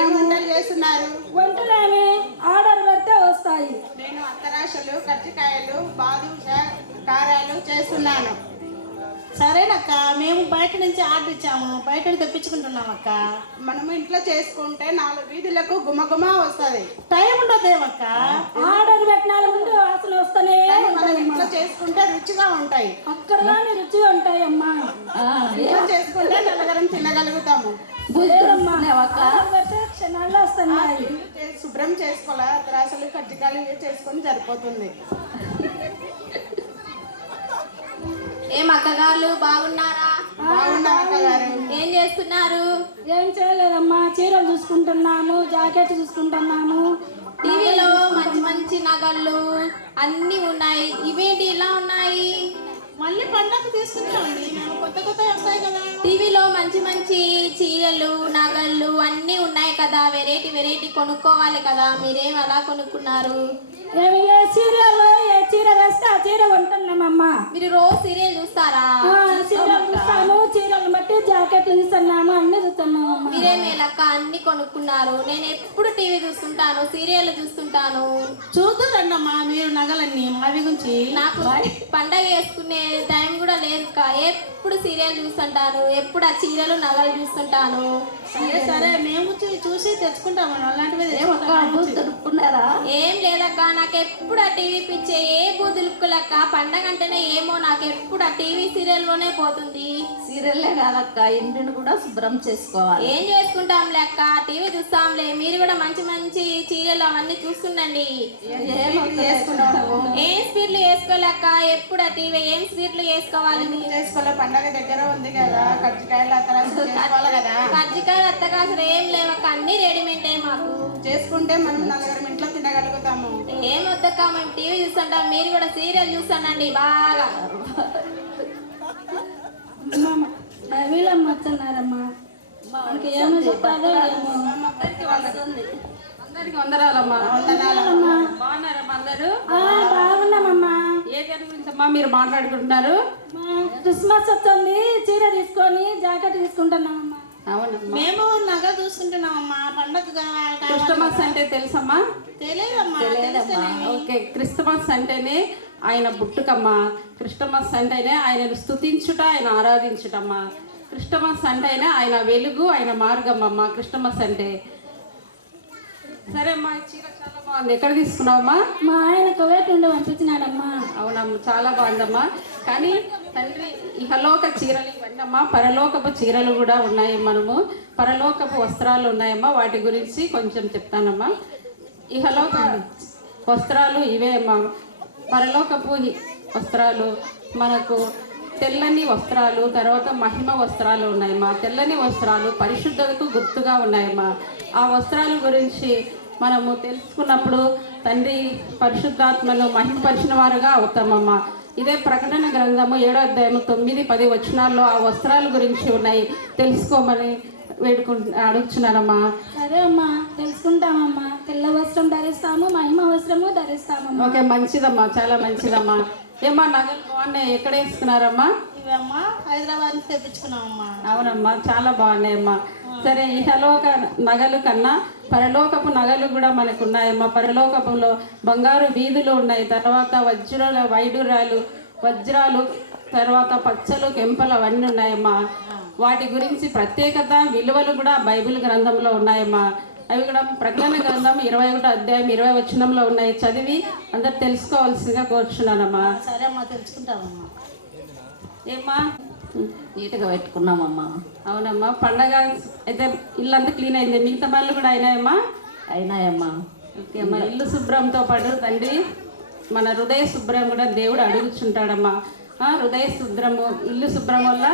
ఏం వంటలు చేస్తున్నారు? వంటలేమి ఆర్డర్ పెడితే వస్తాయి. నేను అత్తరాశలు, కజ్జికాయలు, బాదుషా, కారాలు చేస్తున్నాను. సరేనక్క, మేము బయట నుంచి ఆర్డర్ ఇచ్చాము, బయట తెప్పించుకుంటున్నాం అక్క. మనము ఇంట్లో చేసుకుంటే 4 వీధులకు గుమగుమ వస్తుంది. టైం ఉండదేమక్క. ఆర్డర్ పెట్టిన ముందు అసలు వస్తానే మనం ఇంట్లో చేసుకుంటే రుచిగా ఉంటాయి. అక్కడ కానీ రుచిగా ఉంటాయమ్మా. ఇంట్లో చేసుకుంటే నలుగురం తినగలుగుతాము. క్షణాల్లో వస్తున్నాయి. శుభ్రం చేసుకోవాలా, అత్తరాశలు, కజ్జికాయలు ఇవి చేసుకొని సరిపోతుంది. ఏం అక్కగారు బాగున్నారా? బాగున్నాం అక్కగారు. ఏం చేస్తున్నారు? ఏం చేయలేదమ్మా, చీరలు చూసుకుంటున్నాము, జాకెట్ చూసుకుంటున్నాము. టీవీలో మంచి మంచి నగళ్ళు అన్నీ ఉన్నాయి, ఇవేంటి ఇలా ఉన్నాయి? మళ్ళీ పండగ తీసుకుంటామండి, మేము కొత్త వస్తాయి కదా. టీవీలో మంచి మంచి చీరలు నగళ్ళు అన్నీ ఉన్నాయి కదా, వెరైటీ కొనుక్కోవాలి కదా, మీరేం అలా కొనుక్కున్నారు? మేము ఏ చీర వేస్తే ఆ చీర కొంటున్నామమ్మా. మీరు రోజు సీరియల్ చూస్తారా? చీరలు చూస్తాము, చీరలు బట్టి జాకెట్లు తీస్తున్నాము, అన్ని చూస్తున్నాము. మీరే మేలక్క అన్ని కొనుక్కున్నారు. నేను ఎప్పుడు టీవీ చూస్తుంటాను, సీరియల్ చూస్తుంటాను. చూద్దురండమ్మా మీరు నగలన్నీ మావి గురించి. నాకు పండగ వేసుకునే టైం కూడా లేదు అక్క. ఎప్పుడు సీరియల్ చూస్తుంటాను, ఎప్పుడు ఆ చీరలు నగలు చూస్తుంటాను. సరే సరే మేము చూసి తెచ్చుకుంటాము అలాంటివి దొరుకుతున్నారా? ఏం లేదక్క, నాకు ఎప్పుడు ఆ టీవీ పిచ్చే. ఏ బూదులుక్కులక్క, పండగ అంటేనే ఏమో నాకు ఎప్పుడు ఆ టీవీ సీరియల్లోనే పోతుంది. సీరియల్లే కాదక్క, ఇంటిని కూడా శుభ్రం చేసుకోవాలి. ఏం చేసుకుంటాంలే అక్క, టీవీ చూస్తాంలే. మీరు కూడా మంచి మంచి చీరలు అవన్నీ చూస్తుండండి. ఏం స్వీట్లు వేసుకోలేక, ఎప్పుడు ఆ టీవీ ఏం స్వీట్లు వేసుకోవాలి? చేసుకోలే, పండగ దగ్గర ఉంది కదా, కజ్జికాయలు అత్తరాసులు చేసుకోవాలి కదా. కజ్జికాయలు అత్తకాసులు ఏం లేవక్క, అన్ని రెడీమేడ్ మాకు. చేసుకుంటే మనం నలుగురం ఇంట్లో తినగలుగుతాము. ఏం వద్దక్క, మేము టీవీ చూస్తుంటాం, మీరు కూడా సీరియల్ చూస్తానండి బాగా. వీళ్ళమ్మ వస్తున్నారమ్మా, మనకి ఏమో చెప్పాలో ఏమో. అందరికి వందనాలమ్మా. బాగున్నారమ్మా అందరూ? బాగున్నామమ్మా. ఏ దాని గురించి అమ్మా మీరు మాట్లాడుకుంటున్నారు? క్రిస్మస్ వస్తుంది, చీర తీసుకొని జాకెట్ తీసుకుంటున్నామమ్మా. అవునమ్మా. మేము నగ చూసుకుంటున్నామమ్మా. పండగ క్రిస్టమస్ అంటే తెలుసమ్మా? తెలియదమ్మా. ఓకే, క్రిస్టమస్ అంటేనే ఆయన పుట్టుకమ్మా. క్రిస్టమస్ అంటేనే ఆయనను స్తుతించుట, ఆయన ఆరాధించుటమ్మా. క్రిస్టమస్ అంటేనే ఆయన వెలుగు, ఆయన మార్గమ్మా క్రిస్టమస్ అంటే. సరే అమ్మా, చీర చాలా బాగుంది. ఎక్కడ తీసుకున్నావమ్మా? మా ఆయన కువైట్ నుండి పంపించినాడమ్మా. అవునమ్మా, చాలా బాగుందమ్మా. కానీ తండ్రి ఇహలోక చీరలు ఇవన్నీ అమ్మా, పరలోకపు చీరలు కూడా ఉన్నాయి. మనము పరలోకపు వస్త్రాలు ఉన్నాయమ్మా, వాటి గురించి కొంచెం చెప్తానమ్మా. ఇహలోక వస్త్రాలు ఇవే అమ్మా. పరలోకపు వస్త్రాలు మనకు తెల్లని వస్త్రాలు, తర్వాత మహిమ వస్త్రాలు ఉన్నాయమ్మా. తెల్లని వస్త్రాలు పరిశుద్ధతకు గుర్తుగా ఉన్నాయమ్మా. ఆ వస్త్రాల గురించి మనము తెలుసుకున్నప్పుడు తండ్రి పరిశుద్ధాత్మను మహిమపరిచిన వారుగా అవుతామమ్మా. ఇదే ప్రకటన గ్రంథము 7వ అధ్యాయము 9, 10 వచనాల్లో ఆ వస్త్రాల గురించి ఉన్నాయి, తెలుసుకోమని అడుగుతున్నానమ్మా. సరే అమ్మా, తెలుసుకుంటామమ్మా. తెల్ల వస్త్రం ధరిస్తాము, మహిమ వస్త్రము ధరిస్తామమ్మా. ఓకే, మంచిదమ్మా, చాలా మంచిదమ్మా. ఏమ్మా నగలు బాగున్నాయి, ఎక్కడ వేసుకున్నారమ్మా? ఇవమ్మా హైదరాబాద్ నుంచి తెప్పించుకున్నామమ్మా. అవునమ్మా, చాలా బాగున్నాయమ్మా. సరే, ఇహలోక నగలు కన్నా పరలోకపు నగలు కూడా మనకు ఉన్నాయమ్మా. పరలోకపులో బంగారు వీధులు ఉన్నాయి, తర్వాత వజ్రాలు, తర్వాత పచ్చలు, కెంపలు అవన్నీ ఉన్నాయమ్మా. వాటి గురించి ప్రత్యేకత, విలువలు కూడా బైబిల్ గ్రంథంలో ఉన్నాయమ్మా. అవి కూడా ప్రకటన గ్రంథం 21వ అధ్యాయం 20వ వచనంలో ఉన్నాయి. చదివి అందరు తెలుసుకోవాల్సిందిగా కోరుచున్నానమ్మా. సరే అమ్మా, తెలుసుకుంటామమ్మా. ఏమ్మా నీట్గా పెట్టుకున్నామమ్మా. అవునమ్మా, పండగ అయితే ఇల్లంతా క్లీన్ అయింది, మిగతా పనులు కూడా అయినాయమ్మా? అయినాయమ్మా. ఓకే అమ్మా, ఇల్లు శుభ్రంతో పాటు తండ్రి మన హృదయ శుభ్రం కూడా దేవుడు అడుగుచుంటాడమ్మా. హృదయ శుభ్రము, ఇల్లు శుభ్రం వల్ల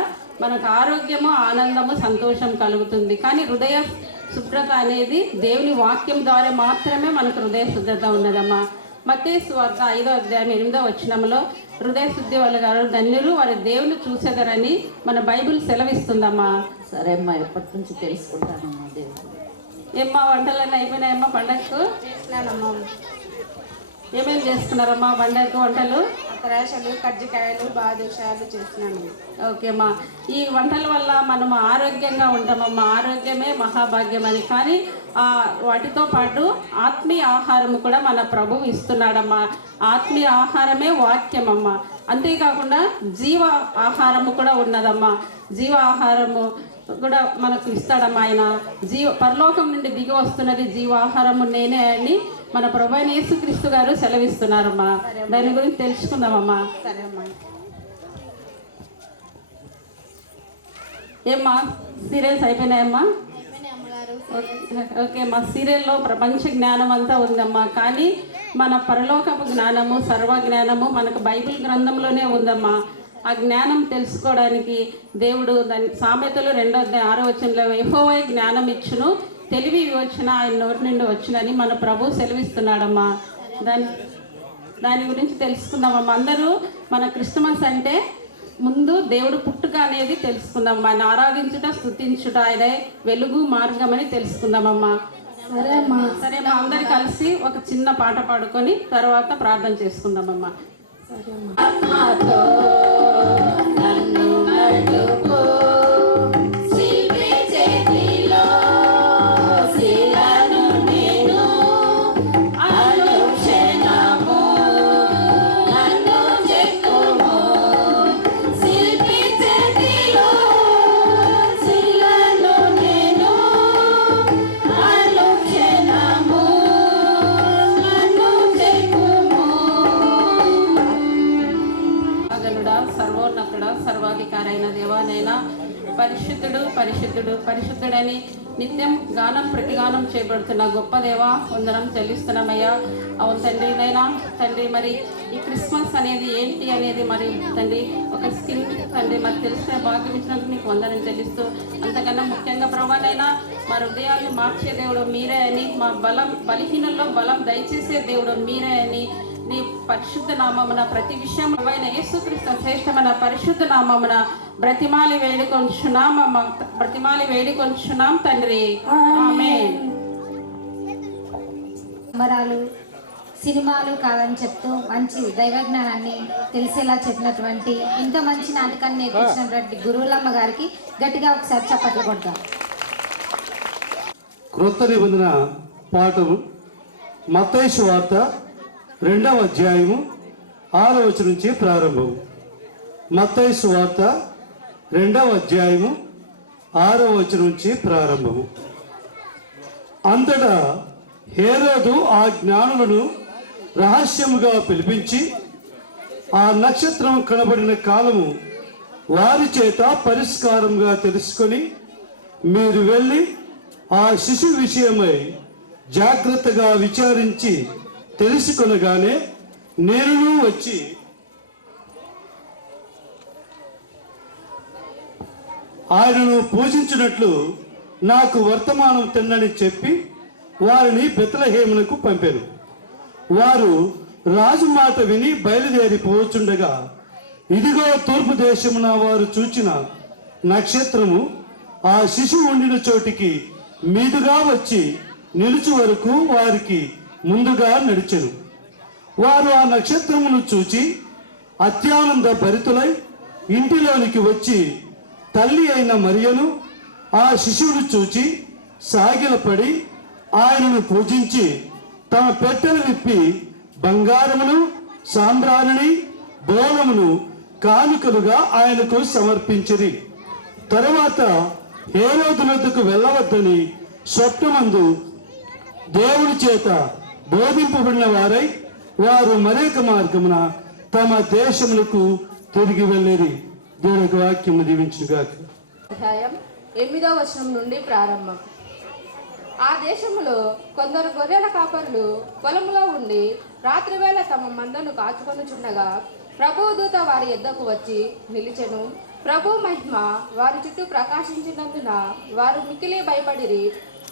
మనకు ఆరోగ్యము, ఆనందము, సంతోషం కలుగుతుంది. కానీ హృదయ శుభ్రత అనేది దేవుని వాక్యం ద్వారా మాత్రమే మనకు హృదయ శుభ్రత ఉన్నదమ్మా. మత్తయి సువార్త 5వ అధ్యాయం 8వ వచనంలో హృదయ శుద్ధి వల్ల గారు ధన్యులు, వారి దేవుని చూసేదరని మన బైబిల్ సెలవిస్తుందమ్మా. సరే అమ్మా, ఎప్పటి నుంచి తెలుసుకుంటానమ్మా. దేవుడు ఏమ్మా వంటలన్నీ అయిపోయినాయమ్మా? పండగకు చేసినానమ్మా. ఏమేమి చేసుకున్నారమ్మా పండగకు వంటలు? అత్తరాశలు, కజ్జికాయలు, బాదుషాలు చేసినాను. ఓకే అమ్మా, ఈ వంటల వల్ల మనము ఆరోగ్యంగా ఉంటామమ్మా. ఆరోగ్యమే మహాభాగ్యం అని. కానీ వాటితో పాటు ఆత్మీయ ఆహారం కూడా మన ప్రభువు ఇస్తున్నాడమ్మా. ఆత్మీయ ఆహారమే వాక్యం అమ్మా. అంతేకాకుండా జీవ ఆహారము కూడా ఉన్నదమ్మా. జీవ ఆహారము కూడా మనకు ఇస్తాడమ్మా ఆయన. పరలోకం నుండి దిగి వస్తున్నది జీవాహారము నేనే అని మన ప్రభు అయిన యేసుక్రీస్తు గారు సెలవిస్తున్నారమ్మా. దాని గురించి తెలుసుకుందామమ్మా. సరే అమ్మా. ఏమ్మా సీరియల్స్ అయిపోయినాయమ్మా? ఓకే అమ్మా, సీరియల్లో ప్రపంచ జ్ఞానం అంతా ఉందమ్మా. కానీ మన పరలోకపు జ్ఞానము, సర్వ జ్ఞానము మనకు బైబిల్ గ్రంథంలోనే ఉందమ్మా. ఆ జ్ఞానం తెలుసుకోవడానికి దేవుడు దాని సామెతలు 2వ అధ్యాయం 6వ వచనంలో యెహోవా జ్ఞానం ఇచ్చును, తెలివి వివక్షణ ఆయన నోటి నుండి వచ్చునని మన ప్రభు సెలవిస్తున్నాడమ్మా. దాని గురించి తెలుసుకుందామమ్మా. అందరూ మన క్రిస్టమస్ అంటే ముందు దేవుడు పుట్టుక అనేది తెలుసుకుందాం. ఆయన ఆరాధించుట, స్తుతించుట, ఆయన వెలుగు మార్గం అని తెలుసుకుందామమ్మా. సరే అమ్మా. సరే అమ్మా, అందరు కలిసి ఒక చిన్న పాట పాడుకొని తర్వాత ప్రార్థన చేసుకుందామమ్మా. ఆత్మతో నన్ను నడుపు, శిల్పి చేతిలో శిలను నేను, అనుక్షణము నన్ను చెక్కుము, పరిశుద్ధుడని నిత్యం గానం ప్రతిగానం చేయబడుతున్న గొప్ప దేవ వందనం చెల్లిస్తున్నామయ్యా. అవును తండ్రి, నైనా తండ్రి మరి ఈ క్రిస్మస్ అనేది ఏంటి అనేది మరి తండ్రి ఒక స్కిన్ తండ్రి మరి తెలిసిన భాగ్యం ఇచ్చినందుకు నీకు వందనం చెల్లిస్తూ, అంతకన్నా ముఖ్యంగా ప్రభానైనా మా హృదయాన్ని మార్చే దేవుడు మీరే అని, మా బలహీనంలో బలం దయచేసే దేవుడు మీరే అని నీ పరిశుద్ధ నామమున ప్రతి విషయం అయిన యేసుక్రీస్తు శ్రేష్టమైన పరిశుద్ధ నామమున బ్రతిమాలి వేడుకొంచున్నాం తండ్రి. ఆమేన్. సంబరాలు సినిమాలు కాదని చెప్తూ మంచి దైవజ్ఞానాన్ని తెలిసేలా చెప్పినటువంటి ఇంత మంచి నాటకాన్ని నేర్పించినటువంటి గురువులమ్మ గారికి గట్టిగా ఒకసారి చప్పట్లు కొడతాం. క్రొత్త నిబంధన పాఠము మత్తయి సువార్త 2వ అధ్యాయము 6వ వచనం నుంచి ప్రారంభం. మత్తయి సువార్త 2వ అధ్యాయము 6వ వచనం నుంచి ప్రారంభము. అంతటా హేరోదు ఆ జ్ఞానులను రహస్యముగా పిలిపించి ఆ నక్షత్రం కనబడిన కాలము వారి చేత పరిష్కారంగా తెలుసుకొని, మీరు వెళ్ళి ఆ శిశువు విషయమై జాగ్రత్తగా విచారించి తెలుసుకొనగానే నేను వచ్చి ఆయనను పూజించినట్లు నాకు వర్తమానం తిన్నని చెప్పి వారిని బెత్లెహేమునకు పంపాను. వారు రాజు మాట విని బయలుదేరి పోచుండగా, ఇదిగో తూర్పు దేశమున వారు చూచిన నక్షత్రము ఆ శిశువు ఉండిన చోటికి మీదుగా వచ్చి నిలుచు వరకు వారికి ముందుగా నడిచెను. వారు ఆ నక్షత్రమును చూచి అత్యానంద భరితులై ఇంటిలోనికి వచ్చి తల్లి అయిన మరియను ఆ శిశువును చూచి సాగిలపడి ఆయనను పూజించి తమ పెట్టెలు విప్పి బంగారమును సాంబ్రాణిని బోళమును కానుకలుగా ఆయనకు సమర్పించిరి. తరువాత హేరోదు వద్దకు వెళ్ళవద్దని స్వప్నమందు దేవుని చేత బోధింపబడిన వారై వారు మరేక మార్గమున తమ దేశములకు తిరిగి వెళ్ళిరి. దేవునికి వాక్యము దీవించుగాక. అధ్యాయం 8వ వచనం నుండి ప్రారంభం. ఆ దేశములో కొందరు గొర్రెల కాపరులు పొలములో ఉండి రాత్రివేళ తమ మందను కాచుకొనుచుండగా ప్రభువు దూత వారి యొద్దకు వచ్చి నిలిచెను. ప్రభు మహిమ వారి చుట్టూ ప్రకాశించినందున వారు మిక్కిలి భయపడిరి.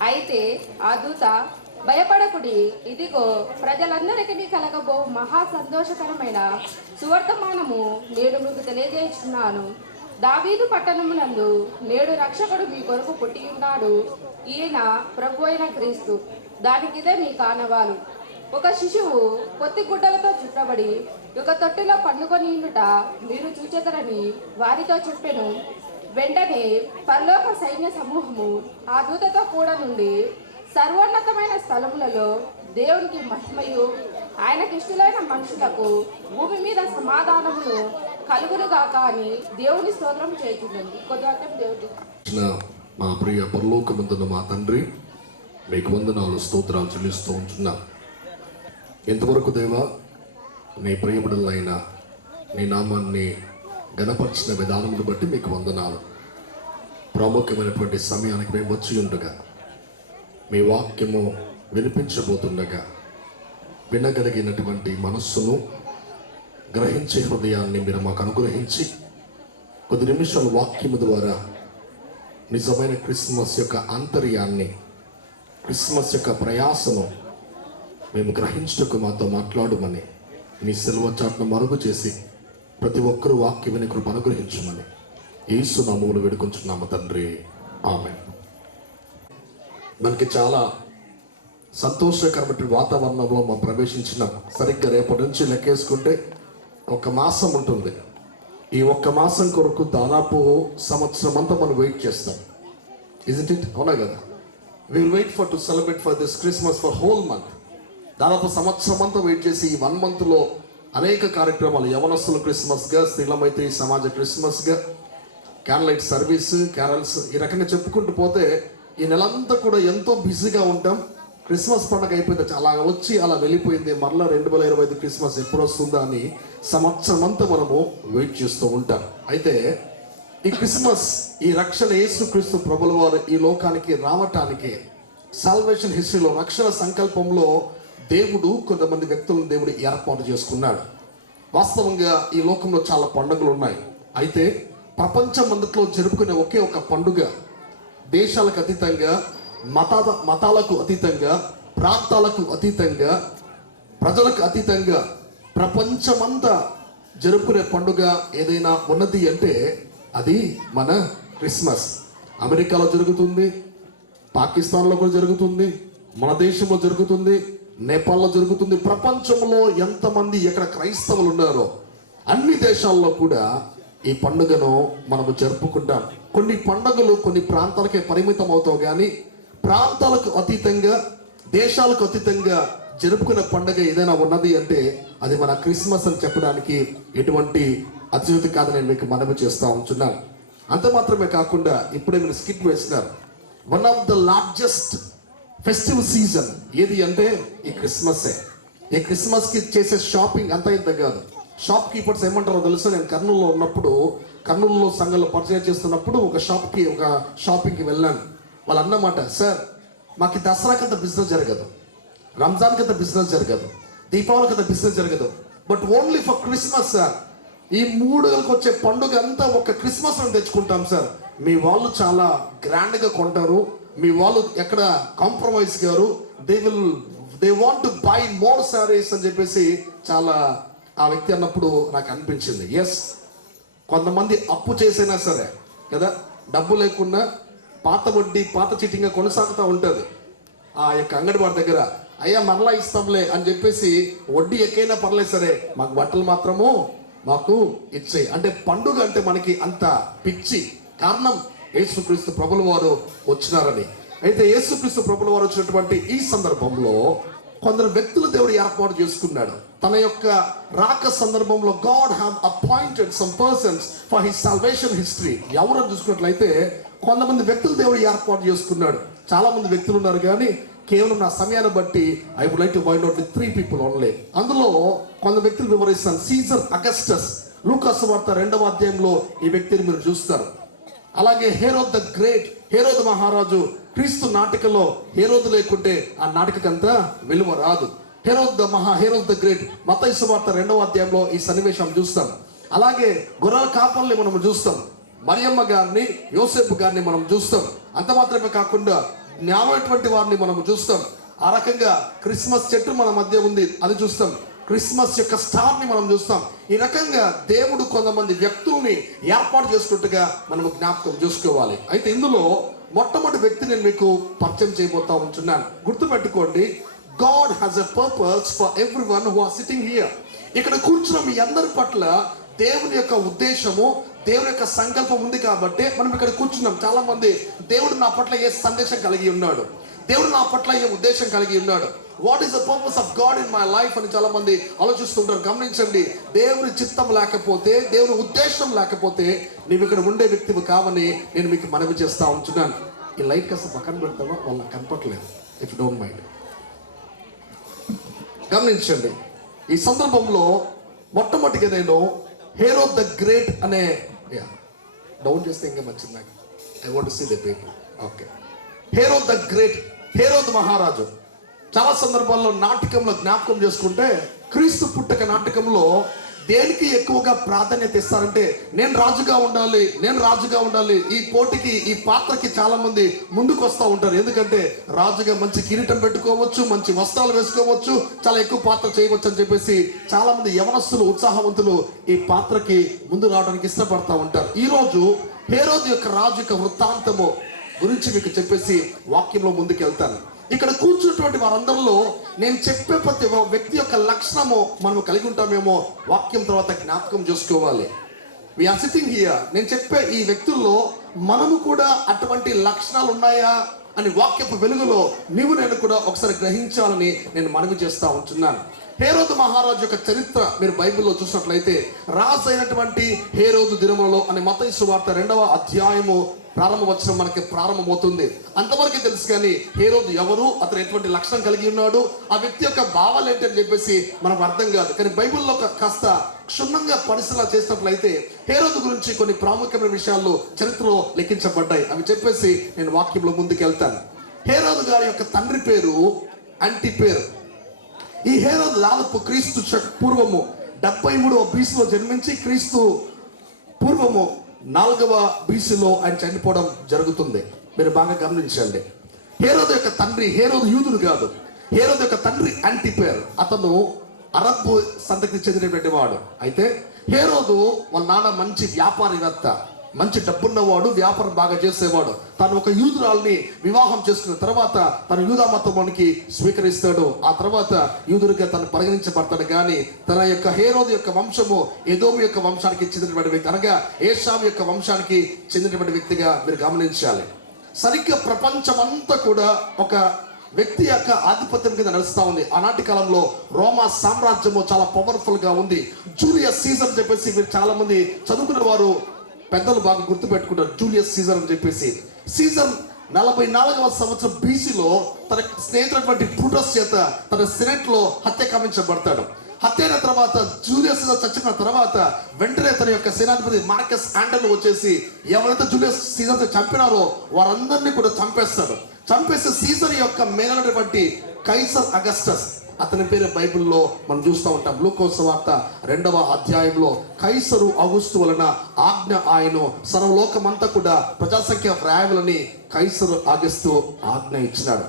అయితే ఆ దూత, భయపడకుడి, ఇదిగో ప్రజలందరికీ కలగబో మహా సంతోషకరమైన సువర్తమానము నేడు మీకు తెలియజేస్తున్నాను. దావీదు పట్టణమునందు నేడు రక్షకుడు మీ కొరకు పుట్టి ఉన్నాడు. ఈయన ప్రభు అయిన క్రీస్తు. దానికిదే మీ కానవాలు. ఒక శిశువు పొత్తి గుడ్డలతో చుట్టబడి ఒక తొట్టిలో పండుకొని ఉండుట మీరు చూచెదరని వారితో చెప్పెను. వెంటనే పరలోక సైన్య సమూహము ఆ దూతతో కూడా నుండి సర్వోన్నతమైన స్థలములలో దేవునికి మహిమయు ఆయనకిష్టులైన మనుషులకు భూమి మీద సమాధానమును కలుగునుగాక అని దేవుని స్తోత్రం చేయుచున్నది. కొద్దివాక్యం దేవుడి. మా ప్రియ పరలోకమందున్న మా తండ్రి, మీకు వందనాలు స్తోత్రాలు చెల్లిస్తూ ఉంటున్నా. ఇంతవరకు దేవా, నీ ప్రియబిడ్డలైన నీ నామాన్ని గణపరిచిన విధానమును బట్టి మీకు వందనాలు. ప్రాముఖ్యమైనటువంటి సమయానికి మేము వచ్చి ఉండగా, మీ వాక్యము వినిపించబోతుండగా వినగలిగినటువంటి మనస్సును, గ్రహించే హృదయాన్ని మీరు మాకు అనుగ్రహించి కొద్ది నిమిషాల వాక్యము ద్వారా నిజమైన క్రిస్మస్ యొక్క ఆంతర్యాన్ని, క్రిస్మస్ యొక్క ప్రయాసను మేము గ్రహించుటకు మాతో మాట్లాడమని మీ సెలవు చాటును మరుగు చేసి ప్రతి ఒక్కరూ వాక్యం విని కృప అనుగ్రహించమని యేసు నామములో వేడుకొంచున్నాము తండ్రి. ఆమేన్. మనకి చాలా సంతోషకరమైన వాతావరణంలో మనం ప్రవేశించినాం. సరిగ్గా రేపటి నుంచి లెక్కేసుకుంటే 1 మాసం ఉంటుంది. ఈ 1 మాసం కొరకు దాదాపు సంవత్సరం అంతా మనం వెయిట్ చేస్తాం. Isn't it? అవునా కదా? Will wait to celebrate for this Christmas for whole month. దాదాపు సంవత్సరం అంతా వెయిట్ చేసి ఈ 1 మంత్లో అనేక కార్యక్రమాలు, యవనస్తుల క్రిస్మస్గా, స్త్రీలమైతే సమాజ క్రిస్మస్గా, క్యారలైట్ సర్వీస్, క్యారల్స్, ఈ రకంగా చెప్పుకుంటూ పోతే ఈ నెలంతా కూడా ఎంతో బిజీగా ఉంటాం. క్రిస్మస్ పండుగ అయిపోయింది, అలా వచ్చి అలా వెళ్ళిపోయింది. మరలా 2025 క్రిస్మస్ ఎప్పుడు వస్తుందా అని సంవత్సరం అంతా మనము వెయిట్ చేస్తూ ఉంటాం. అయితే ఈ క్రిస్మస్, ఈ రక్షణ యేసుక్రీస్తు ప్రభుల వారు ఈ లోకానికి రావటానికి సాల్వేషన్ హిస్టరీలో, రక్షణ సంకల్పంలో దేవుడు కొంతమంది వ్యక్తులను దేవుడు ఏర్పాటు చేసుకున్నాడు. వాస్తవంగా ఈ లోకంలో చాలా పండుగలు ఉన్నాయి. అయితే ప్రపంచం అంతట్లో జరుపుకునే ఒకే ఒక పండుగ, దేశాలకు అతీతంగా, మతాలకు అతీతంగా, ప్రాంతాలకు అతీతంగా, ప్రజలకు అతీతంగా ప్రపంచమంతా జరుపుకునే పండుగ ఏదైనా ఉన్నది అంటే అది మన క్రిస్మస్. అమెరికాలో జరుగుతుంది, పాకిస్తాన్లో కూడా జరుగుతుంది, మన దేశంలో జరుగుతుంది, నేపాల్లో జరుగుతుంది. ప్రపంచంలో ఎంతమంది ఎక్కడ క్రైస్తవులు ఉన్నారో అన్ని దేశాల్లో కూడా ఈ పండుగను మనము జరుపుకుంటాం. కొన్ని పండుగలు కొన్ని ప్రాంతాలకే పరిమితం అవుతావు, కానీ ప్రాంతాలకు అతీతంగా, దేశాలకు అతీతంగా జరుపుకునే పండుగ ఏదైనా ఉన్నది అంటే అది మన క్రిస్మస్ అని చెప్పడానికి ఎటువంటి అతిశయోక్తి కాదని నేను మీకు మనవి చేస్తూ ఉంటున్నాను. అంత మాత్రమే కాకుండా ఇప్పుడే మీరు స్కిట్ వేసినారు. One of the largest festival season ఏది అంటే ఈ క్రిస్మస్సే. ఈ క్రిస్మస్కి చేసే షాపింగ్ అంతా ఇంత కాదు. షాప్ కీపర్స్ ఏమంటారో తెలుసు, నేను కర్నూలులో ఉన్నప్పుడు, కర్నూలులో సంఘంలో పరిచయం చేస్తున్నప్పుడు ఒక షాపింగ్కి వెళ్ళాను. వాళ్ళు అన్నమాట, సార్ మాకు దసరాకి అంత బిజినెస్ జరగదు, రంజాన్కి అంత బిజినెస్ జరగదు, దీపావళికి అంత బిజినెస్ జరగదు, but only for Christmas sir, ఈ 3 నెలలకు వచ్చే పండుగ అంతా ఒక క్రిస్మస్ అని తెచ్చుకుంటాం సార్. మీ వాళ్ళు చాలా గ్రాండ్గా కొంటారు, మీ వాళ్ళు ఎక్కడ కాంప్రమైజ్ గారు, they want to buy more saris అని చెప్పేసి చాలా ఆ వ్యక్తి అన్నప్పుడు నాకు అనిపించింది. ఎస్, కొంతమంది అప్పు చేసైనా సరే కదా, డబ్బు లేకుండా పాత వడ్డీ, పాత చీటింగ్గా కొనసాగుతూ ఉంటుంది. ఆ యొక్క అంగడివాడి దగ్గర, అయ్యా మరలా ఇస్తాంలే అని చెప్పేసి వడ్డీ ఎక్కైనా పర్లేదు సరే, మాకు బట్టలు మాత్రము మాకు ఇచ్చేయి అంటే పండుగ అంటే మనకి అంత పిచ్చి. కారణం యేసుక్రీస్తు ప్రభుల వారు వచ్చినారని. అయితే యేసుక్రీస్తు ప్రభుల వారు వచ్చినటువంటి ఈ సందర్భంలో కొందరు వ్యక్తులు దేవుడు ఏర్పాటు చేసుకున్నాడు. తన యొక్క రాక సందర్భంలో God have appointed some persons for his salvation history. ఎవరని చూసుకున్నట్లయితే కొంతమంది వ్యక్తులు దేవుడు ఏర్పాటు చేసుకున్నాడు. చాలా మంది వ్యక్తులు ఉన్నారు, కానీ కేవలం నా సమయాన్ని బట్టి I would like to find out with 3 people only. అందులో కొంత వ్యక్తులు వివరిస్తాను. సీజర్ అగస్టస్, లూకాసు వార్త 2వ అధ్యాయంలో ఈ వ్యక్తిని మీరు చూస్తారు. అలాగే హేరోద్ ద గ్రేట్, హేరోద్ మహారాజు, క్రీస్తు నాటికలో హేరోద్ లేకుంటే ఆ నాటికంతా విలువ రాదు. హేరోద్ ద గ్రేట్, మత్తయి సువార్త 2వ అధ్యాయంలో ఈ సన్నివేశం చూస్తాం. అలాగే గొర్రెల కాపల్ని మనం చూస్తాం, మరియమ్మ గారిని, యోసేపు గారిని మనం చూస్తాం. అంత మాత్రమే కాకుండా జ్ఞానమైనటువంటి వారిని మనం చూస్తాం. ఆ రకంగా క్రిస్మస్ చెట్టు మన మధ్య ఉంది, అది చూస్తాం. క్రిస్మస్ యొక్క స్టార్ని మనం చూస్తాం. ఈ రకంగా దేవుడు కొంతమంది వ్యక్తుల్ని ఏర్పాటు చేసుకుంటుగా మనం జ్ఞాపకం చేసుకోవాలి. అయితే ఇందులో మొట్టమొదటి వ్యక్తి నేను మీకు పరిచయం చేయబోతా ఉంటున్నాను. గుర్తుపెట్టుకోండి, God has a purpose for everyone who are sitting here. ఇక్కడ కూర్చున్న మీ అందరి పట్ల దేవుని యొక్క ఉద్దేశము, దేవుని యొక్క సంకల్పం ఉంది కాబట్టి మనం ఇక్కడ కూర్చున్నాం. చాలా మంది దేవుడు నా పట్ల ఏ సందేశం కలిగి ఉన్నాడు, దేవుడు నా పట్ల ఏ ఉద్దేశం కలిగి ఉన్నాడు, what is the purpose of God in my life అని చాలా మంది ఆలోచిస్తుంటారు. గమనించండి, దేవుని చిత్తం లేకపోతే, దేవుని ఉద్దేశం లేకపోతే నీవు ఇక్కడ ఉండే వ్యక్తివి కావని నేను మీకు మనవి చేస్తా ఉంటున్నాను. ఈ లైట్ కాస్త పక్కన పెడతామా, వాళ్ళకి కనపట్లేదు, ఇఫ్ డోంట్ మైండ్. గమనించండి, ఈ సందర్భంలో మొట్టమొదటిగా నేను హేరోద్ ద గ్రేట్ అనే డౌన్ చేస్తే ఇంకా మంచిది, నాకు I want to see the people. Okay, Herod the great, Herod మహారాజు. చాలా సందర్భాల్లో నాటకంలో జ్ఞాపకం చేసుకుంటే, క్రీస్తు పుట్టక నాటకంలో దేనికి ఎక్కువగా ప్రాధాన్యత ఇస్తారంటే, నేను రాజుగా ఉండాలి, నేను రాజుగా ఉండాలి. ఈ పోటీకి, ఈ పాత్రకి చాలా మంది ముందుకు వస్తూ ఉంటారు. ఎందుకంటే రాజుగా మంచి కిరీటం పెట్టుకోవచ్చు, మంచి వస్త్రాలు వేసుకోవచ్చు, చాలా ఎక్కువ పాత్ర చేయవచ్చు అని చెప్పేసి చాలా మంది యవనస్తులు, ఉత్సాహవంతులు ఈ పాత్రకి ముందు రావడానికి ఇష్టపడతా ఉంటారు. ఈరోజు హేరోదు యొక్క రాజు యొక్క వృత్తాంతము గురించి మీకు చెప్పేసి వాక్యంలో ముందుకు వెళ్తాను. ఇక్కడ కూర్చున్నటువంటి వారందరిలో నేను చెప్పే ప్రతి వ్యక్తి యొక్క లక్షణము మనం కలిగి ఉంటామేమో వాక్యం తర్వాత జ్ఞాపకం చేసుకోవాలి. వీఆర్ సిట్టింగ్ హియర్, నేను చెప్పే ఈ వ్యక్తుల్లో మనము కూడా అటువంటి లక్షణాలు ఉన్నాయా అని వాక్యపు వెలుగులో నీవు నేను కూడా ఒకసారి గ్రహించాలని నేను మనవి చేస్తా ఉంటున్నాను. హేరోదు మహారాజు యొక్క చరిత్ర మీరు బైబిల్లో చూసినట్లయితే, రాజు అయినటువంటి హేరోదు దినములలో అనే మత్తయి సువార్త 2వ అధ్యాయము ప్రారంభ వచనం మనకి ప్రారంభమవుతుంది. అంతవరకు తెలుసు, కానీ హేరోదు ఎవరు, అతను ఎటువంటి లక్షణం కలిగి ఉన్నాడు, ఆ వ్యక్తి యొక్క భావాలు ఏంటి అని చెప్పేసి మనకు అర్థం కాదు. కానీ బైబిల్లో కాస్త క్షుణ్ణంగా పరిశీలన చేసినట్లయితే హేరోదు గురించి కొన్ని ప్రాముఖ్యమైన విషయాలు చరిత్రలో లెక్కించబడ్డాయి. అవి చెప్పేసి నేను వాక్యంలో ముందుకు వెళ్తాను. హేరోదు గారి యొక్క తండ్రి పేరు అంటిపేర్. ఈ హేరోదు దాదాపు క్రీస్తు పూర్వము 73వ BCలో జన్మించి క్రీస్తు పూర్వము 4వ BCలో ఆయన చనిపోవడం జరుగుతుంది. మీరు బాగా గమనించండి. హేరోదు యొక్క తండ్రి, హేరోదు యూదుడు కాదు, హేరోదు యొక్క తండ్రి అంటిపేర్. అతను అరబ్ సంతతికి చెందినటువంటి వాడు. అయితే హేరోదు వాళ్ళ నాన్న మంచి వ్యాపారవేత్త, మంచి డబ్బున్నవాడు, వ్యాపారం బాగా చేసేవాడు. తను ఒక యూదురాల్ని వివాహం చేసుకున్న తర్వాత తను యూదా మతంలోనికి స్వీకరిస్తాడు. ఆ తర్వాత యూదుడిగా తను పరిగణించబడతాడు. కానీ తన యొక్క హేరోదు యొక్క వంశము ఎదోము యొక్క వంశానికి చెందినటువంటి వ్యక్తి, అనగా ఏషావు యొక్క వంశానికి చెందినటువంటి వ్యక్తిగా మీరు గమనించాలి. సరిగ్గా ప్రపంచమంతా కూడా ఒక వ్యక్తి యొక్క ఆధిపత్యం కింద నడుస్తూ ఉంది. ఆనాటి కాలంలో రోమా సామ్రాజ్యము చాలా పవర్ఫుల్ గా ఉంది. జూలియస్ సీజర్ చెప్పేసి మీరు చాలా మంది చదువుకున్న వారు పెద్దలు బాగా గుర్తు పెట్టుకుంటారు. జూలియస్ సీజర్ అని చెప్పేసి. సీజర్ 44వ సంవత్సరం BCలో తన స్నేహితులైనటువంటి బ్రూటస్ చేత తన సెనెట్ లో హత్య కావించబడతాడు. హత్య అయిన తర్వాత జూలియస్ సీజర్ చచ్చిన తర్వాత వెంటనే తన యొక్క సేనాధిపతి మార్కస్ ఆంటోనీ వచ్చేసి ఎవరైతే జూలియస్ సీజర్ చంపినారో వారందరినీ కూడా చంపేస్తాడు. చంపేసి సీజర్ యొక్క మేనటువంటి కైసర్ అగస్టస్, అతని పేరు బైబిల్లో మనం చూస్తూ ఉంటాం. లూకా వార్త 2వ అధ్యాయంలో కైసరు అగుస్తు వలన ఆజ్ఞ ఆయను సర్వలోకమంతా కూడా ప్రజాసంఖ్య వ్రాయవలని కైసరు ఆగస్తు ఆజ్ఞ ఇచ్చినాడు.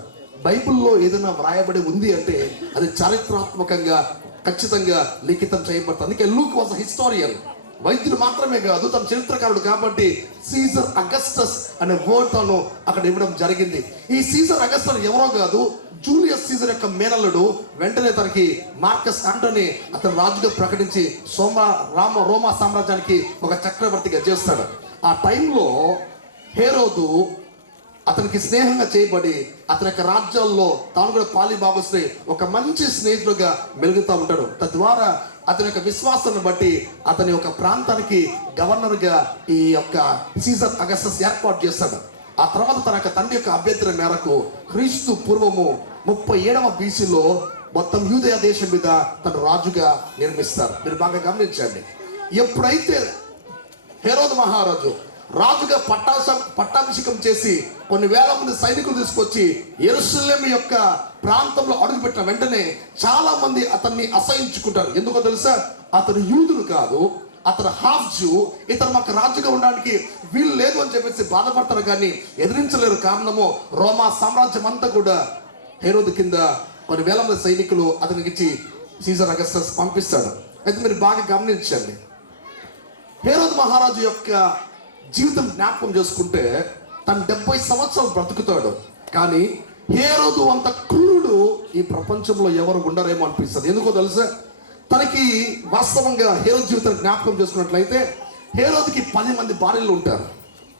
బైబిల్లో ఏదైనా వ్రాయబడి ఉంది అంటే అది చారిత్రాత్మకంగా ఖచ్చితంగా లిఖితం చేయబడుతుంది. అందుకే లూక్ వాజ్ హిస్టారియన్, వైద్యుడు మాత్రమే కాదు, తన చరిత్రకారుడు. కాబట్టి సీజర్ అగస్టస్ అనే వర్డ్ తాను అక్కడ ఇవ్వడం జరిగింది. ఈ సీజర్ అగస్టస్ ఎవరో కాదు, జూలియస్ సీజర్ యొక్క మేనల్లుడు. వెంటనే తనకి మార్కస్ ఆంటోనీ అతను రాజుగా ప్రకటించి రోమా సామ్రాజ్యానికి ఒక చక్రవర్తిగా చేస్తాడు. ఆ టైంలో హేరోదు అతనికి స్నేహంగా చేయబడి అతని యొక్క రాజ్యాల్లో తాను కూడా పాలిభాగస్ని ఒక మంచి స్నేహితుడుగా మెలుగుతూ ఉంటాడు. తద్వారా అతని యొక్క విశ్వాసాన్ని బట్టి అతని యొక్క ప్రాంతానికి గవర్నర్గా ఈ యొక్క సీజర్ అగస్టస్ ఏర్పాటు చేస్తాడు. ఆ తర్వాత తన యొక్క తండ్రి యొక్క అభ్యర్థన మేరకు క్రీస్తు పూర్వము 37వ BCలో మొత్తం యూదయ దేశం మీద తను రాజుగా నిర్మిస్తారు. మీరు బాగా గమనించండి. ఎప్పుడైతే హేరోదు మహారాజు రాజుగా పట్టాభిషేకం చేసి కొన్ని వేల మంది సైనికులు తీసుకొచ్చి యెరూషలేము యొక్క ప్రాంతంలో అడుగుపెట్టిన వెంటనే చాలా మంది అతన్ని అసహించుకుంటారు. ఎందుకో తెలుసా? అతను యూదుడు కాదు, అతను హాఫ్ జూ, ఇతను మాకు రాజుగా ఉండడానికి వీలు లేదు అని చెప్పేసి బాధపడతారు. కానీ ఎదిరించలేరు. కారణము రోమా సామ్రాజ్యం అంతా కూడా హేరోదు కింద కొన్ని వేల మంది సైనికులు అతనికి ఇచ్చి సీజర్ అగస్టస్ పంపిస్తాడు. అయితే మీరు బాగా గమనించండి. హేరోదు మహారాజు యొక్క జీవితం జ్ఞాపకం చేసుకుంటే తను 70 సంవత్సరాలు బ్రతుకుతాడు. కానీ హేరోదు అంత క్రూరుడు ఈ ప్రపంచంలో ఎవరు ఉండరేమో అనిపిస్తుంది. ఎందుకో తెలుసా? తనకి వాస్తవంగా హేరోదు జీవితం జ్ఞాపకం చేసుకున్నట్లయితే హేరోదుకి 10 మంది భార్యలు ఉంటారు.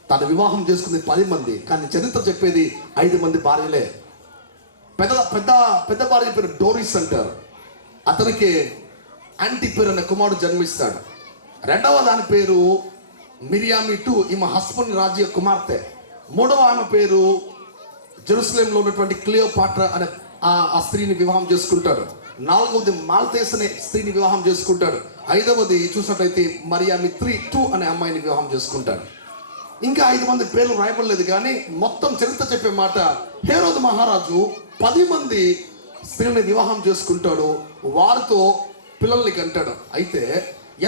తను వివాహం చేసుకుంది 10 మంది, కానీ చరిత్ర చెప్పేది 5 మంది భార్యలే. పెద్ద భార్య పేరు డోరిస్ అంటారు. అతనికి అంటిపేర్ అనే కుమారుడు జన్మిస్తాడు. రెండవ దాని పేరు మిరియామి 2, ఈమె హస్బెండ్ రాజు కుమార్తె. మూడవ ఆమె పేరు జెరూసలేంలో ఉన్నటువంటి క్లియోపాట్రా అనే ఆ స్త్రీని వివాహం చేసుకుంటాడు. నాలుగవది మాల్తేస్ అనే స్త్రీని వివాహం చేసుకుంటాడు. ఐదవది చూసినట్లయితే మరియామి 3 అనే అమ్మాయిని వివాహం చేసుకుంటాడు. ఇంకా 5 మంది పేర్లు రాయబడలేదు. కానీ మొత్తం చరిత్ర చెప్పే మాట, హేరోదు మహారాజు 10 మంది స్త్రీని వివాహం చేసుకుంటాడు, వారితో పిల్లల్ని కంటాడు. అయితే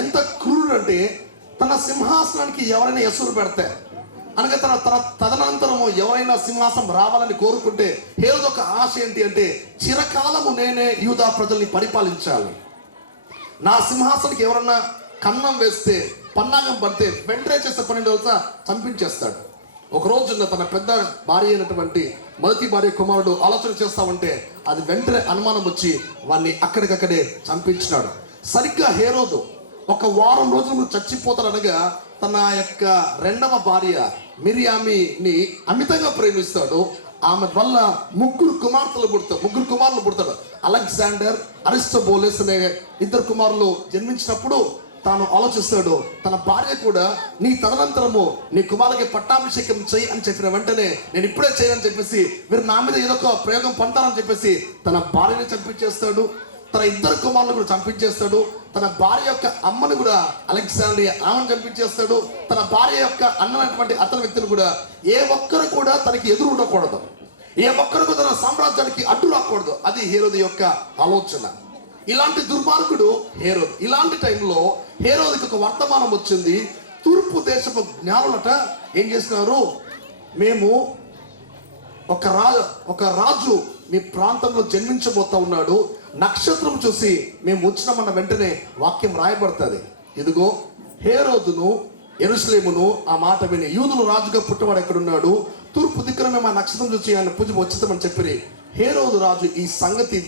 ఎంత క్రూరుడు అంటే తన సింహాసనానికి ఎవరైనా ఎసురు పెడితే, అనగా తన తదనంతరము ఎవరైనా సింహాసనం రావాలని కోరుకుంటే హేరోదు ఒక ఆశ ఏంటి అంటే చిరకాలము నేనే యూదా ప్రజల్ని పరిపాలించాలి. నా సింహాసనానికి ఎవరన్నా కన్నం వేస్తే, పన్నాగం పడితే వెంటనే చేసే పని తెలుసా? చంపించేస్తాడు. ఒక రోజున తన పెద్ద భార్య అయినటువంటి మొదటి భార్య కుమారుడు ఆలోచన చేస్తా ఉంటే అది వెంటనే అనుమానం వచ్చి వాడిని అక్కడికక్కడే చంపించినాడు. సరిగ్గా హేరోదు ఒక వారం రోజుల ముందు చచ్చిపోతాడనగా తన యొక్క రెండవ భార్య మిరియామిని అమితంగా ప్రేమిస్తాడు. ఆమె వల్ల 3 కుమారులు పుడతాడు. అలెగ్జాండర్, అరిస్టోబులస్ అనే 2 కుమారులు జన్మించినప్పుడు తాను ఆలోచిస్తాడు, తన భార్య కూడా నీ తదనంతరము నీ కుమారుడికి పట్టాభిషేకం చేయి అని చెప్పిన వెంటనే నేను ఇప్పుడే చేయని చెప్పేసి వీరు నా మీద ఏదో ఒక ప్రయోగం పంటారని చెప్పేసి తన భార్యని చంపించేస్తాడు. తన 2 కుమారులను కూడా చంపించేస్తాడు. తన భార్య యొక్క అమ్మను కూడా అలెగ్జాండ్రియా ఆమెను చంపించేస్తాడు. తన భార్య యొక్క అన్నటువంటి అతని వ్యక్తిని కూడా ఏ ఒక్కరు కూడా తనకి ఎదురు ఉండకూడదు, ఏ ఒక్కరికి తన సామ్రాజ్యానికి అడ్డు రాకూడదు. అది హేరోదు యొక్క ఆలోచన. ఇలాంటి దుర్మార్గుడు హేరోదు. ఇలాంటి టైంలో హేరోదుకి ఒక వర్తమానం వచ్చింది. తూర్పు దేశపు జ్ఞానులట ఏం చేస్తున్నారు, మేము ఒక రాజు మీ ప్రాంతంలో జన్మించబోతా ఉన్నాడు, నక్షత్రం చూసి మేము వచ్చినామన్న వెంటనే వాక్యం రాయబడుతుంది. ఇదిగో హేరోదును యెరూషలేమును ఆ మాట విని, యూదులు రాజుగా పుట్టవాడు ఎక్కడున్నాడు, తూర్పు దిక్కున మేము ఆ నక్షత్రం చూసి ఆయన పూజ వచ్చిస్తామని చెప్పి హేరోదు రాజు ఈ సంగతి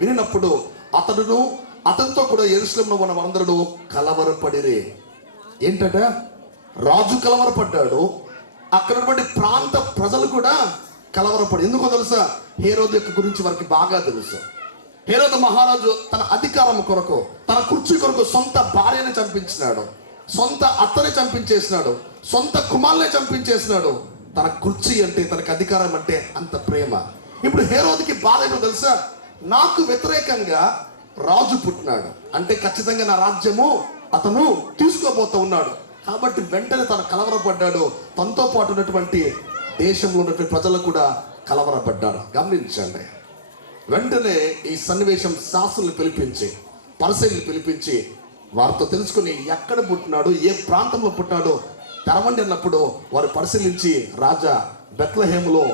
వినినప్పుడు అతనితో కూడా యెరూషలేములో ఉన్న వారందరూ కలవరపడిరే. ఏంటట, రాజు కలవరపడ్డాడు, అక్కడ ఉన్నటువంటి ప్రాంత ప్రజలు కూడా కలవరపడి. ఎందుకో తెలుసా, హేరోదు యొక్క గురించి వారికి బాగా తెలుసు. హేరోదు మహారాజు తన అధికారం కొరకు, తన కుర్చీ కొరకు సొంత భార్యని చంపించినాడు, సొంత అత్తని చంపించేసినాడు, సొంత కుమారుని చంపించేసినాడు. తన కుర్చీ అంటే, తనకు అధికారం అంటే అంత ప్రేమ. ఇప్పుడు హేరోదుకి బాధ ఏంటో తెలుసా, నాకు వ్యతిరేకంగా రాజు పుట్టినాడు అంటే ఖచ్చితంగా నా రాజ్యము అతను తీసుకోబోతూ ఉన్నాడు. కాబట్టి వెంటనే తను కలవరపడ్డాడు. తనతో పాటు ఉన్నటువంటి దేశంలో ఉన్నటువంటి ప్రజలు కూడా కలవరపడ్డాడు. గమనించండి. వెంటనే ఈ సన్నివేశం శాస్త్రులు పిలిపించి, పరిశీలనలు పిలిపించి వారితో తెలుసుకుని ఎక్కడ పుట్టినాడు, ఏ ప్రాంతంలో పుట్టినాడో తెరవండి అన్నప్పుడు వారు పరిశీలించి, రాజా బెత్లెహేములో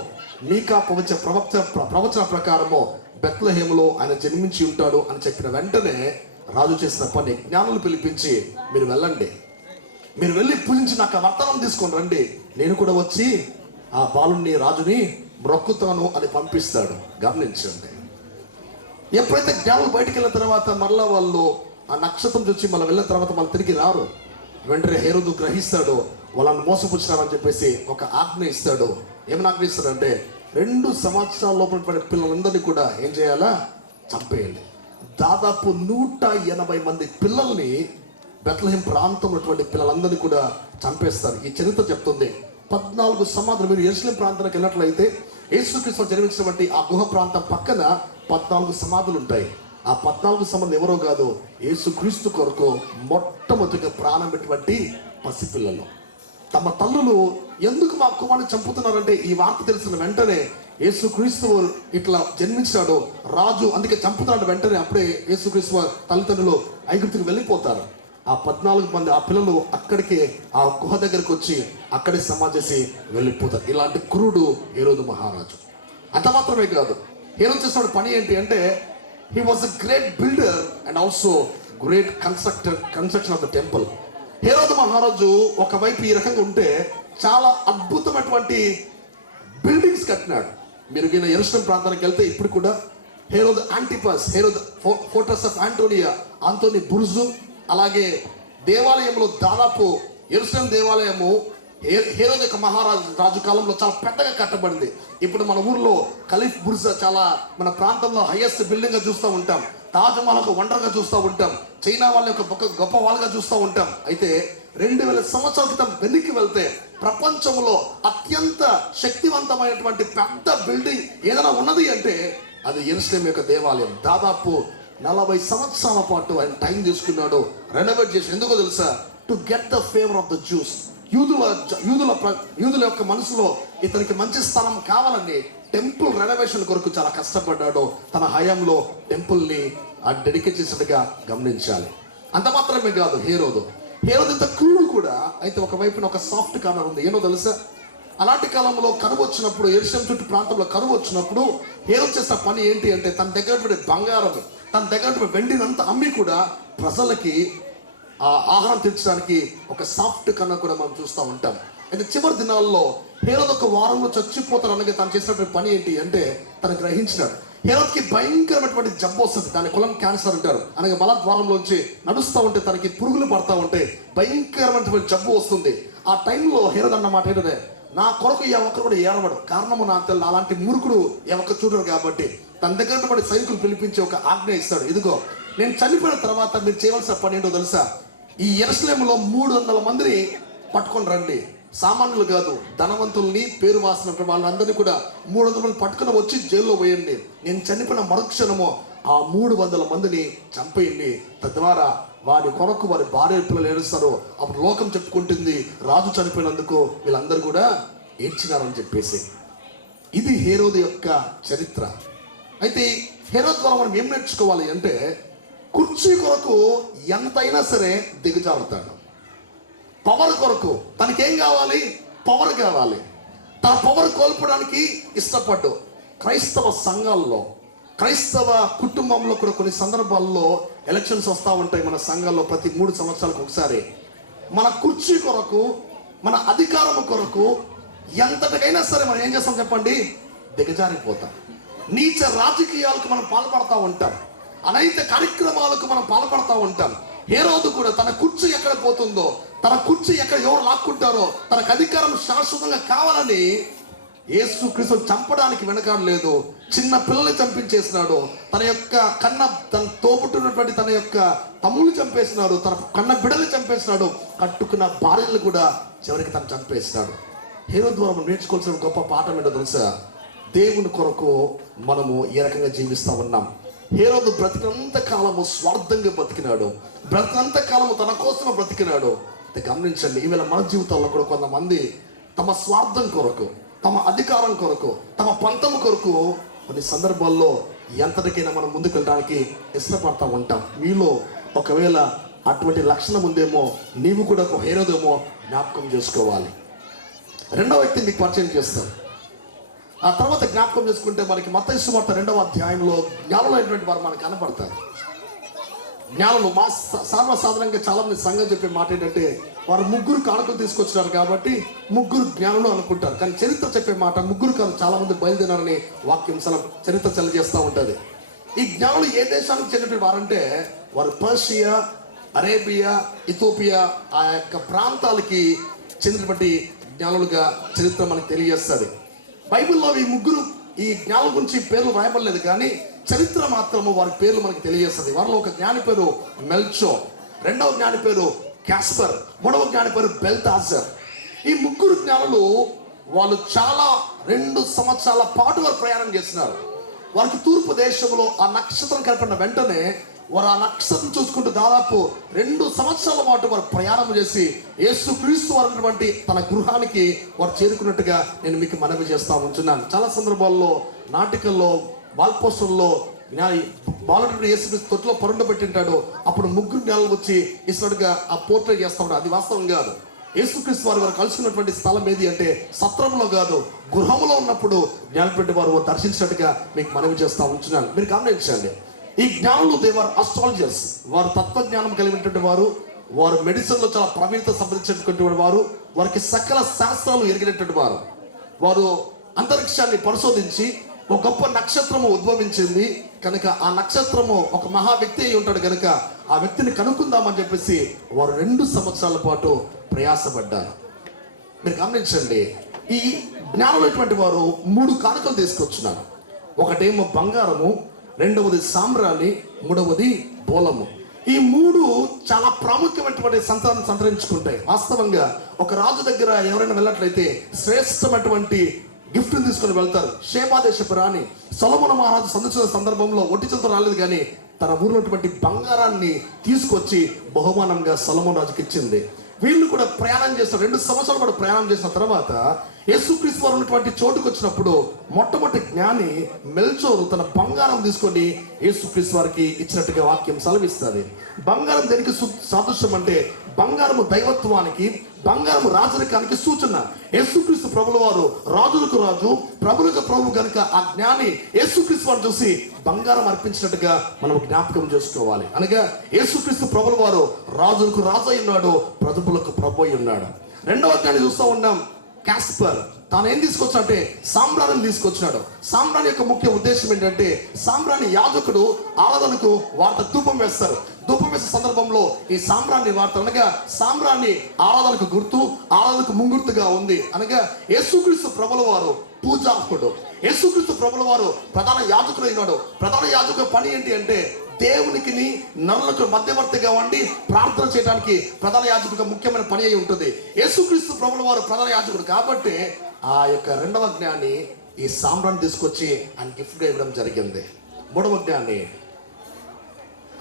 మీకా ప్రవచన ప్రకారము బెత్లెహేములో ఆయన జన్మించి ఉంటాడు అని చెప్పిన వెంటనే రాజు చేసిన పని, జ్ఞానులు పిలిపించి మీరు వెళ్ళండి, మీరు వెళ్ళి పూజించి నాకు ఆ వర్తనం తీసుకొని రండి, నేను కూడా వచ్చి ఆ బాలుని రాజుని మొక్కుతాను అని పంపిస్తాడు. గమనించండి. ఎప్పుడైతే జ్ఞానులు బయటికి వెళ్ళిన తర్వాత మళ్ళీ వాళ్ళు ఆ నక్షత్రం చూసి మళ్ళీ వెళ్ళిన తర్వాత మళ్ళీ తిరిగి రారు. వెంటనే హేరోదు గ్రహిస్తాడు, వాళ్ళని మోసపుచ్చినారని చెప్పేసి ఒక ఆజ్ఞ ఇస్తాడు. ఏమని ఆజ్ఞ ఇస్తాడంటే, 2 సంవత్సరాల లోపల పిల్లలందరినీ కూడా ఏం చేయాలా, చంపేయండి. దాదాపు 180 మంది పిల్లల్ని బెత్లెహేం ప్రాంతంలో ఉన్నటువంటి పిల్లలందరినీ కూడా చంపేస్తారు. ఈ చరిత్ర చెప్తుంది 14 సమాధులు. మీరు యెరూషలేం ప్రాంతానికి వెళ్ళినట్లయితే యేసుక్రీస్తు జన్మించినటువంటి ఆ గుహ ప్రాంతం పక్కన 14 సమాధులు ఉంటాయి. ఆ 14 సమాధులు ఎవరో కాదు, యేసుక్రీస్తు కొరకు మొట్టమొదటిగా ప్రాణం పెట్టినటువంటి పసిపిల్లలు. తమ తల్లులు ఎందుకు మా కుమారుని చంపుతున్నారంటే, ఈ వార్త తెలిసిన వెంటనే యేసుక్రీస్తు ఇట్లా జన్మించాడు రాజు అందుకే చంపుతున్నాడు. వెంటనే అప్పుడే యేసుక్రీస్తు తల్లిదండ్రులు ఐగుప్తుకు వెళ్ళిపోతారు. ఆ 14 మంది ఆ పిల్లలు అక్కడికే ఆ గుహ దగ్గరికి వచ్చి అక్కడే సమాధి చేసి వెళ్ళిపోతారు. ఇలాంటి క్రూరుడు హేరోదు మహారాజు. అంత మాత్రమే కాదు, హేరోదు చేసిన పని ఏంటి అంటే, he was a great builder and also great construction of the temple. హేరోదు మహారాజు ఒకవైపు ఈ రకంగా ఉంటే చాలా అద్భుతమైనటువంటి బిల్డింగ్స్ కట్టినాడు. మీరు యెరూషలేం ప్రాంతానికి వెళ్తే ఇప్పుడు కూడా హేరోదు Antipas, Herod fortress of Antony బుర్జు, అలాగే దేవాలయంలో దాదాపు యెరూషలేం దేవాలయము హేరోదు యొక్క రాజు కాలంలో చాలా పెద్దగా కట్టబడింది. ఇప్పుడు మన ఊర్లో ఖలీఫ్ బుర్జ్ చాలా మన ప్రాంతంలో హైయెస్ట్ బిల్డింగ్ గా చూస్తూ ఉంటాం, తాజ్ మహల్ ఒక వండర్గా చూస్తూ ఉంటాం, చైనా వాళ్ళ యొక్క గొప్ప వాళ్ళగా చూస్తూ ఉంటాం. అయితే 2000 సంవత్సరాల క్రితం వెనక్కి వెళ్తే ప్రపంచంలో అత్యంత శక్తివంతమైనటువంటి పెద్ద బిల్డింగ్ ఏదైనా ఉన్నది అంటే అది యెరూషలేం యొక్క దేవాలయం. దాదాపు 40 సంవత్సరాల పాటు ఆయన టైం తీసుకున్నాడు రెనోవేట్ చేసి. ఎందుకో తెలుసా, to get the favour of the juice. యూదుల యొక్క మనసులో ఇతనికి మంచి స్థానం కావాలని టెంపుల్ రెనోవేషన్ కొరకు చాలా కష్టపడ్డాడు. తన హయాంలో టెంపుల్ని డెడికేట్ చేసినట్టుగా గమనించాలి. అంత మాత్రమే కాదు, హేరోదు ఇంత క్రూరుడు కూడా. అయితే ఒకవైపున ఒక సాఫ్ట్ కార్నర్ ఉంది. ఏమో తెలుసా, అలాంటి కాలంలో కరువు వచ్చినప్పుడు, యెరూషలేం చుట్టూ ప్రాంతంలో కరువు వచ్చినప్పుడు హేరోదు చేసిన పని ఏంటి అంటే, తన దగ్గర బంగారం, తన దగ్గర వెండినంత అమ్మి కూడా ప్రజలకి ఆహారం తీర్చడానికి ఒక సాఫ్ట్ కన్నా కూడా మనం చూస్తూ ఉంటాం. అయితే చివరి దినాల్లో హేరోదు ఒక వారంలో చచ్చిపోతారు అనగా తను చేసినటువంటి పని ఏంటి అంటే, తను గ్రహించినాడు హేరోద్కి భయంకరమైనటువంటి జబ్బు వస్తుంది. దాని కులం క్యాన్సర్ అంటారు. అనగా మలద్వారంలోంచి నడుస్తూ ఉంటే తనకి పురుగులు పడతా ఉంటే భయంకరమైనటువంటి జబ్బు వస్తుంది. ఆ టైంలో హేరోదు అన్నమాట ఏంటంటే, నా కొరకు ఏ ఒక్కరు కూడా ఏడవడు, కారణము నాకు తెలియదు, అలాంటి మూర్ఖుడు ఏ ఒక్క చూడరు కాబట్టి తన దగ్గర సైనికులు పిలిపించి ఒక ఆజ్ఞ ఇస్తాడు. ఇదిగో, నేను చనిపోయిన తర్వాత మీరు చేయవలసిన పని ఏంటో తెలుసా, ఈ యెరూషలేములో 300 మందిని పట్టుకొని రండి. సామాన్యులు కాదు, ధనవంతుల్ని, పేరు వాసన వాళ్ళందరినీ కూడా 300 మంది పట్టుకుని వచ్చి జైల్లో పోయండి. నేను చనిపోయిన మరుక్షణము ఆ 300 మందిని చంపేయండి, తద్వారా వారి కొరకు వారి భార్య పిల్లలు ఏడుస్తారు. అప్పుడు లోకం చెప్పుకుంటుంది రాజు చనిపోయినందుకు వీళ్ళందరూ కూడా ఏడ్చినారని చెప్పేసి. ఇది హేరోదు యొక్క చరిత్ర. అయితే హేరోదు ద్వారా మనం ఏం నేర్చుకోవాలి అంటే, కుర్చీ కొరకు ఎంతైనా సరే దిగజారుతాడు. పవర్ కొరకు తనకేం కావాలి? పవర్ కావాలి. తన పవర్ కోల్పోవడానికి ఇష్టపడ్డు. క్రైస్తవ సంఘాల్లో, క్రైస్తవ కుటుంబంలో కూడా కొన్ని సందర్భాల్లో ఎలక్షన్స్ వస్తూ ఉంటాయి మన సంఘాల్లో. ప్రతి 3 సంవత్సరాలకు ఒకసారి మన కుర్చీ కొరకు, మన అధికారం కొరకు ఎంతటికైనా సరే మనం ఏం చేస్తాం చెప్పండి? దిగజారిపోతాం. నీచ రాజకీయాలకు మనం పాల్పడతా ఉంటాం, అనైత కార్యక్రమాలకు మనం పాల్పడతా ఉంటాం. హేరోదు కూడా తన కుర్చీ ఎక్కడ పోతుందో, తన కుర్చీ ఎక్కడ ఎవరు లాక్కుంటారో, తనకు అధికారం శాశ్వతంగా కావాలని యేసుక్రీస్తు చంపడానికి వెనకాడలేదు. చిన్న పిల్లల్ని చంపించేసినాడు. తన తోబుట్టున్నటువంటి తన యొక్క తమ్ముళ్ళు చంపేసినాడు. తన కన్న బిడ్డల్ని చంపేసినాడు. కట్టుకున్న భార్యలు కూడా చివరికి తను చంపేసినాడు. హేరోదు ద్వారా మనం నేర్చుకోవాల్సిన గొప్ప పాఠం ఏంటో తెలుసా? దేవుని కొరకు మనము ఏ రకంగా జీవిస్తూ ఉన్నాం. హేరోదు బ్రతికినంత కాలము స్వార్థంగా బ్రతికినాడు. బ్రతికినంత కాలము తన కోసమే బ్రతికినాడు. గమనించండి, ఈవేళ మన జీవితాల్లో కూడా కొంతమంది తమ స్వార్థం కొరకు, తమ అధికారం కొరకు, తమ పంతం కొరకు కొన్ని సందర్భాల్లో ఎంతటికైనా మనం ముందుకు వెళ్ళడానికి ఇష్టపడతా ఉంటాం. మీలో ఒకవేళ అటువంటి లక్షణం ఉందేమో, నీవు కూడా ఒక హేరోదేమో జ్ఞాపకం చేసుకోవాలి. రెండో వ్యక్తి మీకు పరిచయం చేస్తాను. ఆ తర్వాత జ్ఞాపకం చేసుకుంటే మనకి మత్తయి సువార్త 2వ అధ్యాయంలో జ్ఞానులైనటువంటి వారు మనకు కనపడతారు. జ్ఞానులు సర్వసాధారణంగా చాలా మంది సంఘం చెప్పే మాట ఏంటంటే, వారు 3 కానుకలు తీసుకొచ్చినారు కాబట్టి 3 జ్ఞానులు అనుకుంటారు. కానీ చరిత్ర చెప్పే మాట 3 కాదు, చాలా మంది బయలుదేరారని వాక్యం చరిత్ర తెలియజేస్తూ ఉంటుంది. ఈ జ్ఞానులు ఏ దేశానికి చెందినటువంటి వారంటే, వారు పర్షియా, అరేబియా, ఇథోపియా ఆ యొక్క ప్రాంతాలకి చెందినటువంటి జ్ఞానులుగా చరిత్ర మనకు తెలియజేస్తుంది. బైబిల్లో ఈ జ్ఞానుల గురించి పేర్లు రాయబడలేదు, కానీ చరిత్ర మాత్రము వారి పేర్లు మనకి తెలియజేస్తుంది. వారిలో ఒక జ్ఞాని పేరు మెల్చో, 2వ జ్ఞాని పేరు క్యాస్పర్, 3వ జ్ఞాని పేరు బెల్తాజర్. ఈ 3 జ్ఞానులు వాళ్ళు చాలా 2 సంవత్సరాల పాటు వారు ప్రయాణం చేస్తున్నారు. వారికి తూర్పు దేశంలో ఆ నక్షత్రం కనపడిన వెంటనే వారు ఆ నక్షత్రం చూసుకుంటూ దాదాపు 2 సంవత్సరాల పాటు వారు ప్రయాణం చేసి యేసుక్రీస్తు వారు ఉన్నటువంటి తన గృహానికి వారు చేరుకున్నట్టుగా నేను మీకు మనవి చేస్తా ఉంటున్నాను. చాలా సందర్భాల్లో నాటికల్లో, వాల్పోస్టర్లో బాలుడు యేసుక్రీస్తు తొట్టులో పరుండబెట్టింటాడు. అప్పుడు 3 జ్ఞానులు వచ్చి ఇస్తున్నట్టుగా ఆ పోర్ట్రేట్ చేస్తా ఉంటారు. అది వాస్తవం కాదు. యేసుక్రీస్తు వారు కలుసుకున్నటువంటి స్థలం ఏది అంటే సత్రంలో కాదు, గృహంలో ఉన్నప్పుడు జ్ఞానపెట్టి వారు దర్శించినట్టుగా మీకు మనవి చేస్తా ఉంటున్నాను. మీరు గమనించండి, ఈ జ్ఞానులు దేవర్ అస్ట్రాలజర్స్. వారు తత్వజ్ఞానం కలిగినటువంటి వారు, వారు మెడిసిన్లో చాలా ప్రవీణత సంపాదించినటువంటి వారు, వారికి సకల శాస్త్రాలు ఎరిగినటువంటి వారు. వారు అంతరిక్షాన్ని పరిశోధించి ఒక గొప్ప నక్షత్రము ఉద్భవించింది కనుక ఆ నక్షత్రము ఒక మహా వ్యక్తి అయి ఉంటాడు కనుక ఆ వ్యక్తిని కనుక్కుందామని చెప్పేసి వారు 2 సంవత్సరాల పాటు ప్రయాసపడ్డారు. మీరు గమనించండి, ఈ జ్ఞానులైనటువంటి వారు 3 కానుకలు తీసుకొచ్చినారు. ఒకటేమో బంగారము, 2వది సాంబ్రాణి, 3వది బోలము. ఈ 3 చాలా ప్రాముఖ్యమైనటువంటి సంతరించుకుంటాయి. వాస్తవంగా ఒక రాజు దగ్గర ఎవరైనా వెళ్ళినట్లయితే శ్రేష్టమైనటువంటి గిఫ్ట్ని తీసుకొని వెళ్తారు. షేబా దేశపు రాణి సొలొమోను మహారాజు సందర్శించిన సందర్భంలో ఒట్టి చేతులతో రాలేదు, కానీ తన ఊరినటువంటి బంగారాన్ని తీసుకొచ్చి బహుమానంగా సొలొమోను రాజుకి ఇచ్చింది. వీళ్ళు కూడా ప్రయాణం చేస్తారు. 2 సంవత్సరాలు కూడా ప్రయాణం చేసిన తర్వాత యేసుక్రీస్తు వారు ఉన్నటువంటి చోటుకు వచ్చినప్పుడు మొట్టమొదటి జ్ఞాని మెల్చోరు తన బంగారం తీసుకొని యేసుక్రీస్తు వారికి ఇచ్చినట్టుగా వాక్యం సెలవిస్తుంది. బంగారం దేనికి సాదృశ్యం అంటే, బంగారము దైవత్వానికి, బంగారము రాజరికానికి సూచన. యేసుక్రీస్తు ప్రభుల వారు రాజులకు రాజు, ప్రభులకు ప్రభు కనుక ఆ జ్ఞాని యేసుక్రీస్తు వారు చూసి బంగారం అర్పించినట్టుగా మనం జ్ఞాపకం చేసుకోవాలి. అనగా యేసుక్రీస్తు ప్రభుల వారు రాజులకు రాజు అయి ఉన్నాడు, ప్రభులకు ప్రభు అయి ఉన్నాడు. 2వ జ్ఞాని చూస్తూ ఉన్నాం క్యాస్పర్. తాను ఏం తీసుకొచ్చాడంటే సాంబ్రాణిని తీసుకొచ్చినాడు. సాంబ్రాణి యొక్క ముఖ్య ఉద్దేశం ఏంటంటే, సాంబ్రాణి యాజకుడు ఆరాధనకు వార్త ధూపం వేస్తారు. ధూపం వేసే సందర్భంలో ఈ సాంబ్రాణి వార్త అనగా సాంబ్రాణి ఆరాధనకు గుర్తు, ఆరాధనకు ముంగుర్తుగా ఉంది. అనగా యేసుక్రీస్తు ప్రభుల వారు పూజార్హుడు, యేసుక్రీస్తు ప్రభుల వారు ప్రధాన యాజకుడు అయినాడు. ప్రధాన యాజకుల పని ఏంటి అంటే, దేవునికి నరులకు మధ్యవర్తిగా ఉండి ప్రార్థన చేయడానికి ప్రధాన యాజకుడికి ముఖ్యమైన పని అయి ఉంటుంది. యేసుక్రీస్తు ప్రభుల వారు ప్రధాన యాజకుడు కాబట్టి ఆ యొక్క 2వ జ్ఞాని ఈ సాంబ్రాన్ని తీసుకొచ్చి ఆయన గిఫ్ట్గా ఇవ్వడం జరిగింది. 3వ జ్ఞాని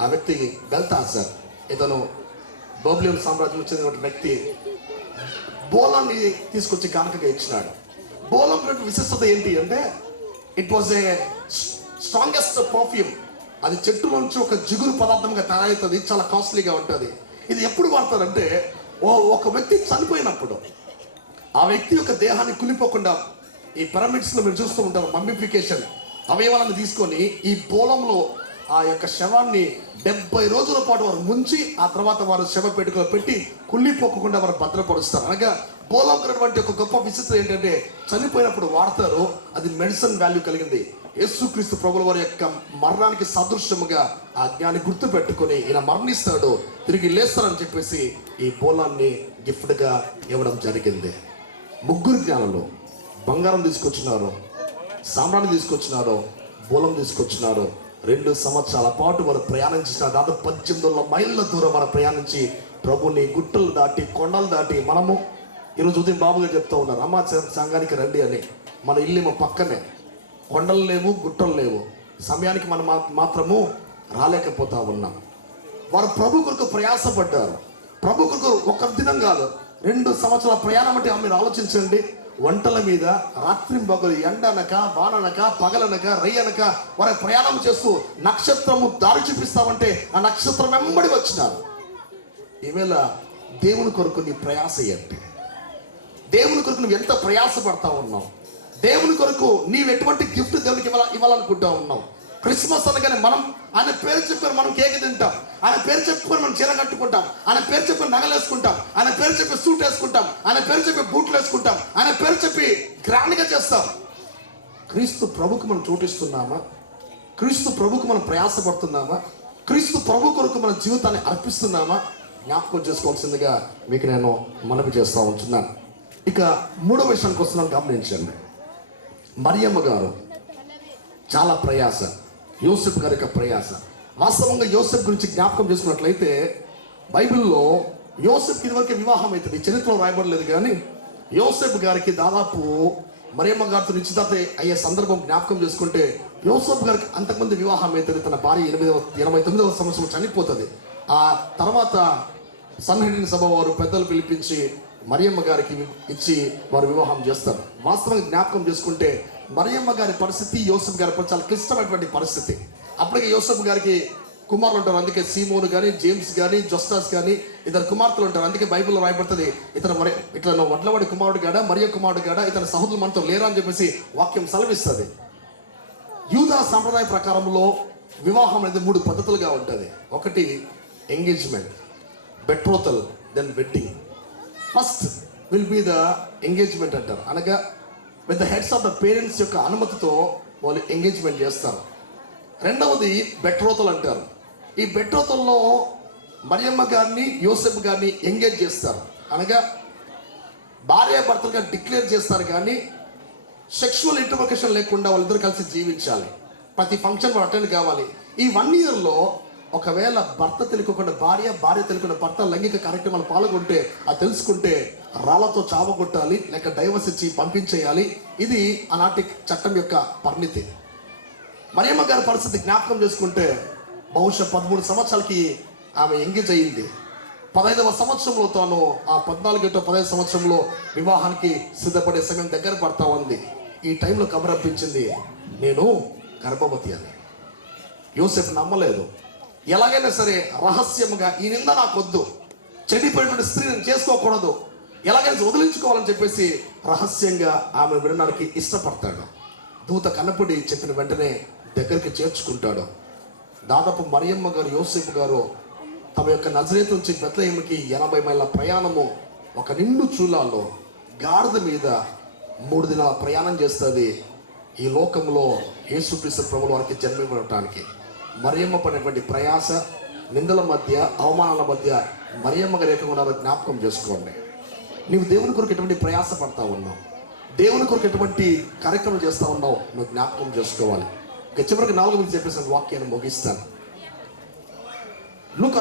ఆ వ్యక్తి బెల్తాజర్, ఇతను బబులోను సామ్రాజ్యం చెందిన వ్యక్తి బోలాన్ని తీసుకొచ్చి కానుకగా ఇచ్చినాడు. బోలం విశిష్టత ఏంటి అంటే it was a strongest perfume. అది చెట్టు నుంచి ఒక జిగురు పదార్థంగా తయారవుతుంది, చాలా కాస్ట్లీగా ఉంటుంది. ఇది ఎప్పుడు వాడతారంటే ఒక వ్యక్తి చనిపోయినప్పుడు ఆ వ్యక్తి యొక్క దేహాన్ని కులిపోకుండా, ఈ పిరమిడ్స్లో మీరు చూస్తూ ఉంటారు మమ్మిఫికేషన్, అవయవాలను తీసుకొని ఈ బోలంలో ఆ యొక్క శవాన్ని 70 రోజుల పాటు వారు ముంచి ఆ తర్వాత వారు శవ పెట్టుకలో పెట్టి కుళ్ళిపోకుండా వారు భద్రపరుస్తారు. అనగా బోలం అనేటువంటి ఒక గొప్ప విశిష్టత ఏంటంటే చనిపోయినప్పుడు వాడతారు, అది మెడిసిన్ వాల్యూ కలిగింది. యేసుక్రీస్తు ప్రభుల వారి యొక్క మరణానికి సదృశ్యముగా ఆ జ్ఞాని గుర్తు పెట్టుకొని ఈయన మరణిస్తాడు, తిరిగి లేస్తాడని చెప్పేసి ఈ బోలాన్ని గిఫ్ట్గా ఇవ్వడం జరిగింది. 3 జ్ఞానులు బంగారం తీసుకొచ్చినారు, సామ్రాన్ని తీసుకొచ్చినారు, బోలం తీసుకొచ్చినారు. 2 సంవత్సరాల పాటు వారు ప్రయాణించిన దాదాపు 1800 మైళ్ళ దూరం వారు ప్రయాణించి ప్రభుని గుట్టలు దాటి కొండలు దాటి, మనము ఈరోజు ఉదయం బాబుగా చెప్తూ ఉన్నారు అమ్మ సంఘానికి రండి అని. మన ఇల్లు మా పక్కనే, కొండలు లేవు గుట్టలు లేవు, సమయానికి మనం మాత్రము రాలేకపోతా ఉన్నాం. వారు ప్రభు కొరకు ప్రయాసపడ్డారు. ప్రభు కొరకు ఒక దినం కాదు 2 సంవత్సరాల ప్రయాణం అంటే మీరు ఆలోచించండి. వంటల మీద రాత్రి పగలు, ఎండనక వాననక పగలనక రయ్యనక వారి ప్రయాణం చేస్తూ నక్షత్రము దారి చూపిస్తామంటే ఆ నక్షత్రం వెంబడి వచ్చినారు. ఈవేళ దేవుని కొరకు నీ ప్రయాస ఏంటి? దేవుని కొరకు నువ్వు ఎంత ప్రయాస పడతా ఉన్నావు? దేవుని కొరకు నీవు ఎటువంటి గిఫ్ట్ దేవునికి ఇవ్వాలనుకుంటా ఉన్నావు? క్రిస్మస్ అనగానే మనం ఆయన పేరు చెప్పుకొని మనం కేక్ తింటాం, ఆయన పేరు చెప్పుకొని మనం చీర కట్టుకుంటాం, ఆయన పేరు చెప్పి నగలేసుకుంటాం, ఆయన పేరు చెప్పి సూట్ వేసుకుంటాం, ఆయన పేరు చెప్పి బూట్లు వేసుకుంటాం, ఆయన పేరు చెప్పి గ్రాండ్గా చేస్తాం. క్రీస్తు ప్రభుకు మనం చోటిస్తున్నామా? క్రీస్తు ప్రభుకు మనం ప్రయాసపడుతున్నామా? క్రీస్తు ప్రభు కొరకు మన జీవితాన్ని అర్పిస్తున్నామా? జ్ఞాపకం చేసుకోవాల్సిందిగా మీకు నేను మనవి చేస్తూ ఉంటున్నాను. ఇక 3వ విషయానికి వస్తున్నాను, గమనించండి. మరియమ్మ గారు చాలా ప్రయాస, యోసెఫ్ గారి యొక్క ప్రయాస. వాస్తవంగా యోసెఫ్ గురించి జ్ఞాపకం చేసుకున్నట్లయితే బైబిల్లో యోసెఫ్కి ఇదివరకు వివాహం అవుతుంది, చరిత్రలో రాయబడలేదు. కానీ యోసెఫ్ గారికి దాదాపు మరియమ్మ గారితో నిశ్చితార్థ అయ్యే సందర్భం జ్ఞాపకం చేసుకుంటే యోసెఫ్ గారికి అంతకుముందు వివాహం అవుతుంది. తన భార్య 89వ సంవత్సరం చనిపోతుంది. ఆ తర్వాత సన్హెడ్రిన్ సభ వారు పెద్దలు పిలిపించి మరియమ్మ గారికి ఇచ్చి వారు వివాహం చేస్తారు. వాస్తవంగా జ్ఞాపకం చేసుకుంటే మరియమ్మ గారి పరిస్థితి యోసెఫ్ గారి చాలా క్లిష్టమైనటువంటి పరిస్థితి. అప్పటికే యోసెఫ్ గారికి కుమారులు ఉంటారు, అందుకే సీమోను కానీ జేమ్స్ కానీ జొస్టాస్ కానీ 2 కుమార్తెలు ఉంటారు. అందుకే బైబిల్లో రాయబడుతుంది ఇతను ఇట్లా వడ్లవాడి కుమారుడు గాడా మరియ కుమారుడు గాడా ఇతని సహోదరులు మనతో లేరా అని చెప్పేసి వాక్యం సెలవిస్తుంది. యూదా సాంప్రదాయ ప్రకారంలో వివాహం అనేది 3 పద్ధతులుగా ఉంటుంది. ఒకటి engagement, betrothal, then wedding. First will be the engagement అంటారు, అనగా with the heads of the parents యొక్క అనుమతితో వాళ్ళు ఎంగేజ్మెంట్ చేస్తారు. రెండవది బెట్రోతల్ అంటారు. ఈ బెట్రోతల్లో మరియమ్మ గారిని యోసెఫ్ గారిని ఎంగేజ్ చేస్తారు, అనగా భార్యాభర్తలుగా డిక్లేర్ చేస్తారు. కానీ సెక్షువల్ ఇంటర్వకేషన్ లేకుండా వాళ్ళిద్దరు కలిసి జీవించాలి, ప్రతి ఫంక్షన్ వాళ్ళు అటెండ్ కావాలి. ఈ 1 ఇయర్లో ఒకవేళ భర్త తెలుసుకోకుండా భార్య తెలుసుకున్న భర్త లైంగిక కార్యక్రమాలు పాల్గొంటే అది తెలుసుకుంటే రాళ్లతో చావగొట్టాలి, లేక డైవర్స్ ఇచ్చి పంపించేయాలి. ఇది ఆనాటి చట్టం యొక్క పరిణితి. మరియమ్మ గారి పరిస్థితి జ్ఞాపకం చేసుకుంటే బహుశా 13 సంవత్సరాలకి ఆమె ఎంగేజ్ అయ్యింది. 15వ సంవత్సరంలో తాను ఆ 14-15 సంవత్సరంలో వివాహానికి సిద్ధపడే సమయం దగ్గర పడతా ఉంది. ఈ టైంలో కబరప్పించింది, నేను గర్భవతి అని. యోసెఫ్ నమ్మలేదు. ఎలాగైనా సరే రహస్యముగా ఈ నింద నాకొద్దు, చెడిపోయినటువంటి స్త్రీని చేసుకోకూడదు, ఎలాగైనా వదిలించుకోవాలని చెప్పేసి రహస్యంగా ఆమె వినడానికి ఇష్టపడతాడు. దూత కనపడి చెప్పిన వెంటనే దగ్గరికి చేర్చుకుంటాడు. దాదాపు మరియమ్మ గారు యోసేపు గారు తమ యొక్క నజరేతు నుంచి బెత్లెహేముకి 80 మైళ్ళ ప్రయాణము ఒక నిండు చూలాల్లో గాడిద మీద 3 దినాల ప్రయాణం చేస్తుంది. ఈ లోకంలో యేసుక్రీస్తు ప్రభువు వారికి జన్మివ్వడానికి మరియమ్మ పడినటువంటి ప్రయాస, నిందల మధ్య, అవమానాల మధ్య మరియమ్మ గారు ఏకంగా జ్ఞాపకం చేసుకోండి. నీవు దేవుని కొరకు ఎటువంటి ప్రయాస పడతా ఉన్నావు, దేవుని కొరకు ఎటువంటి కార్యక్రమం చేస్తూ ఉన్నావు, నువ్వు జ్ఞాపకం చేసుకోవాలి. చివరికి 4 చెప్పేసిన వాక్యాన్ని ముగిస్తాను.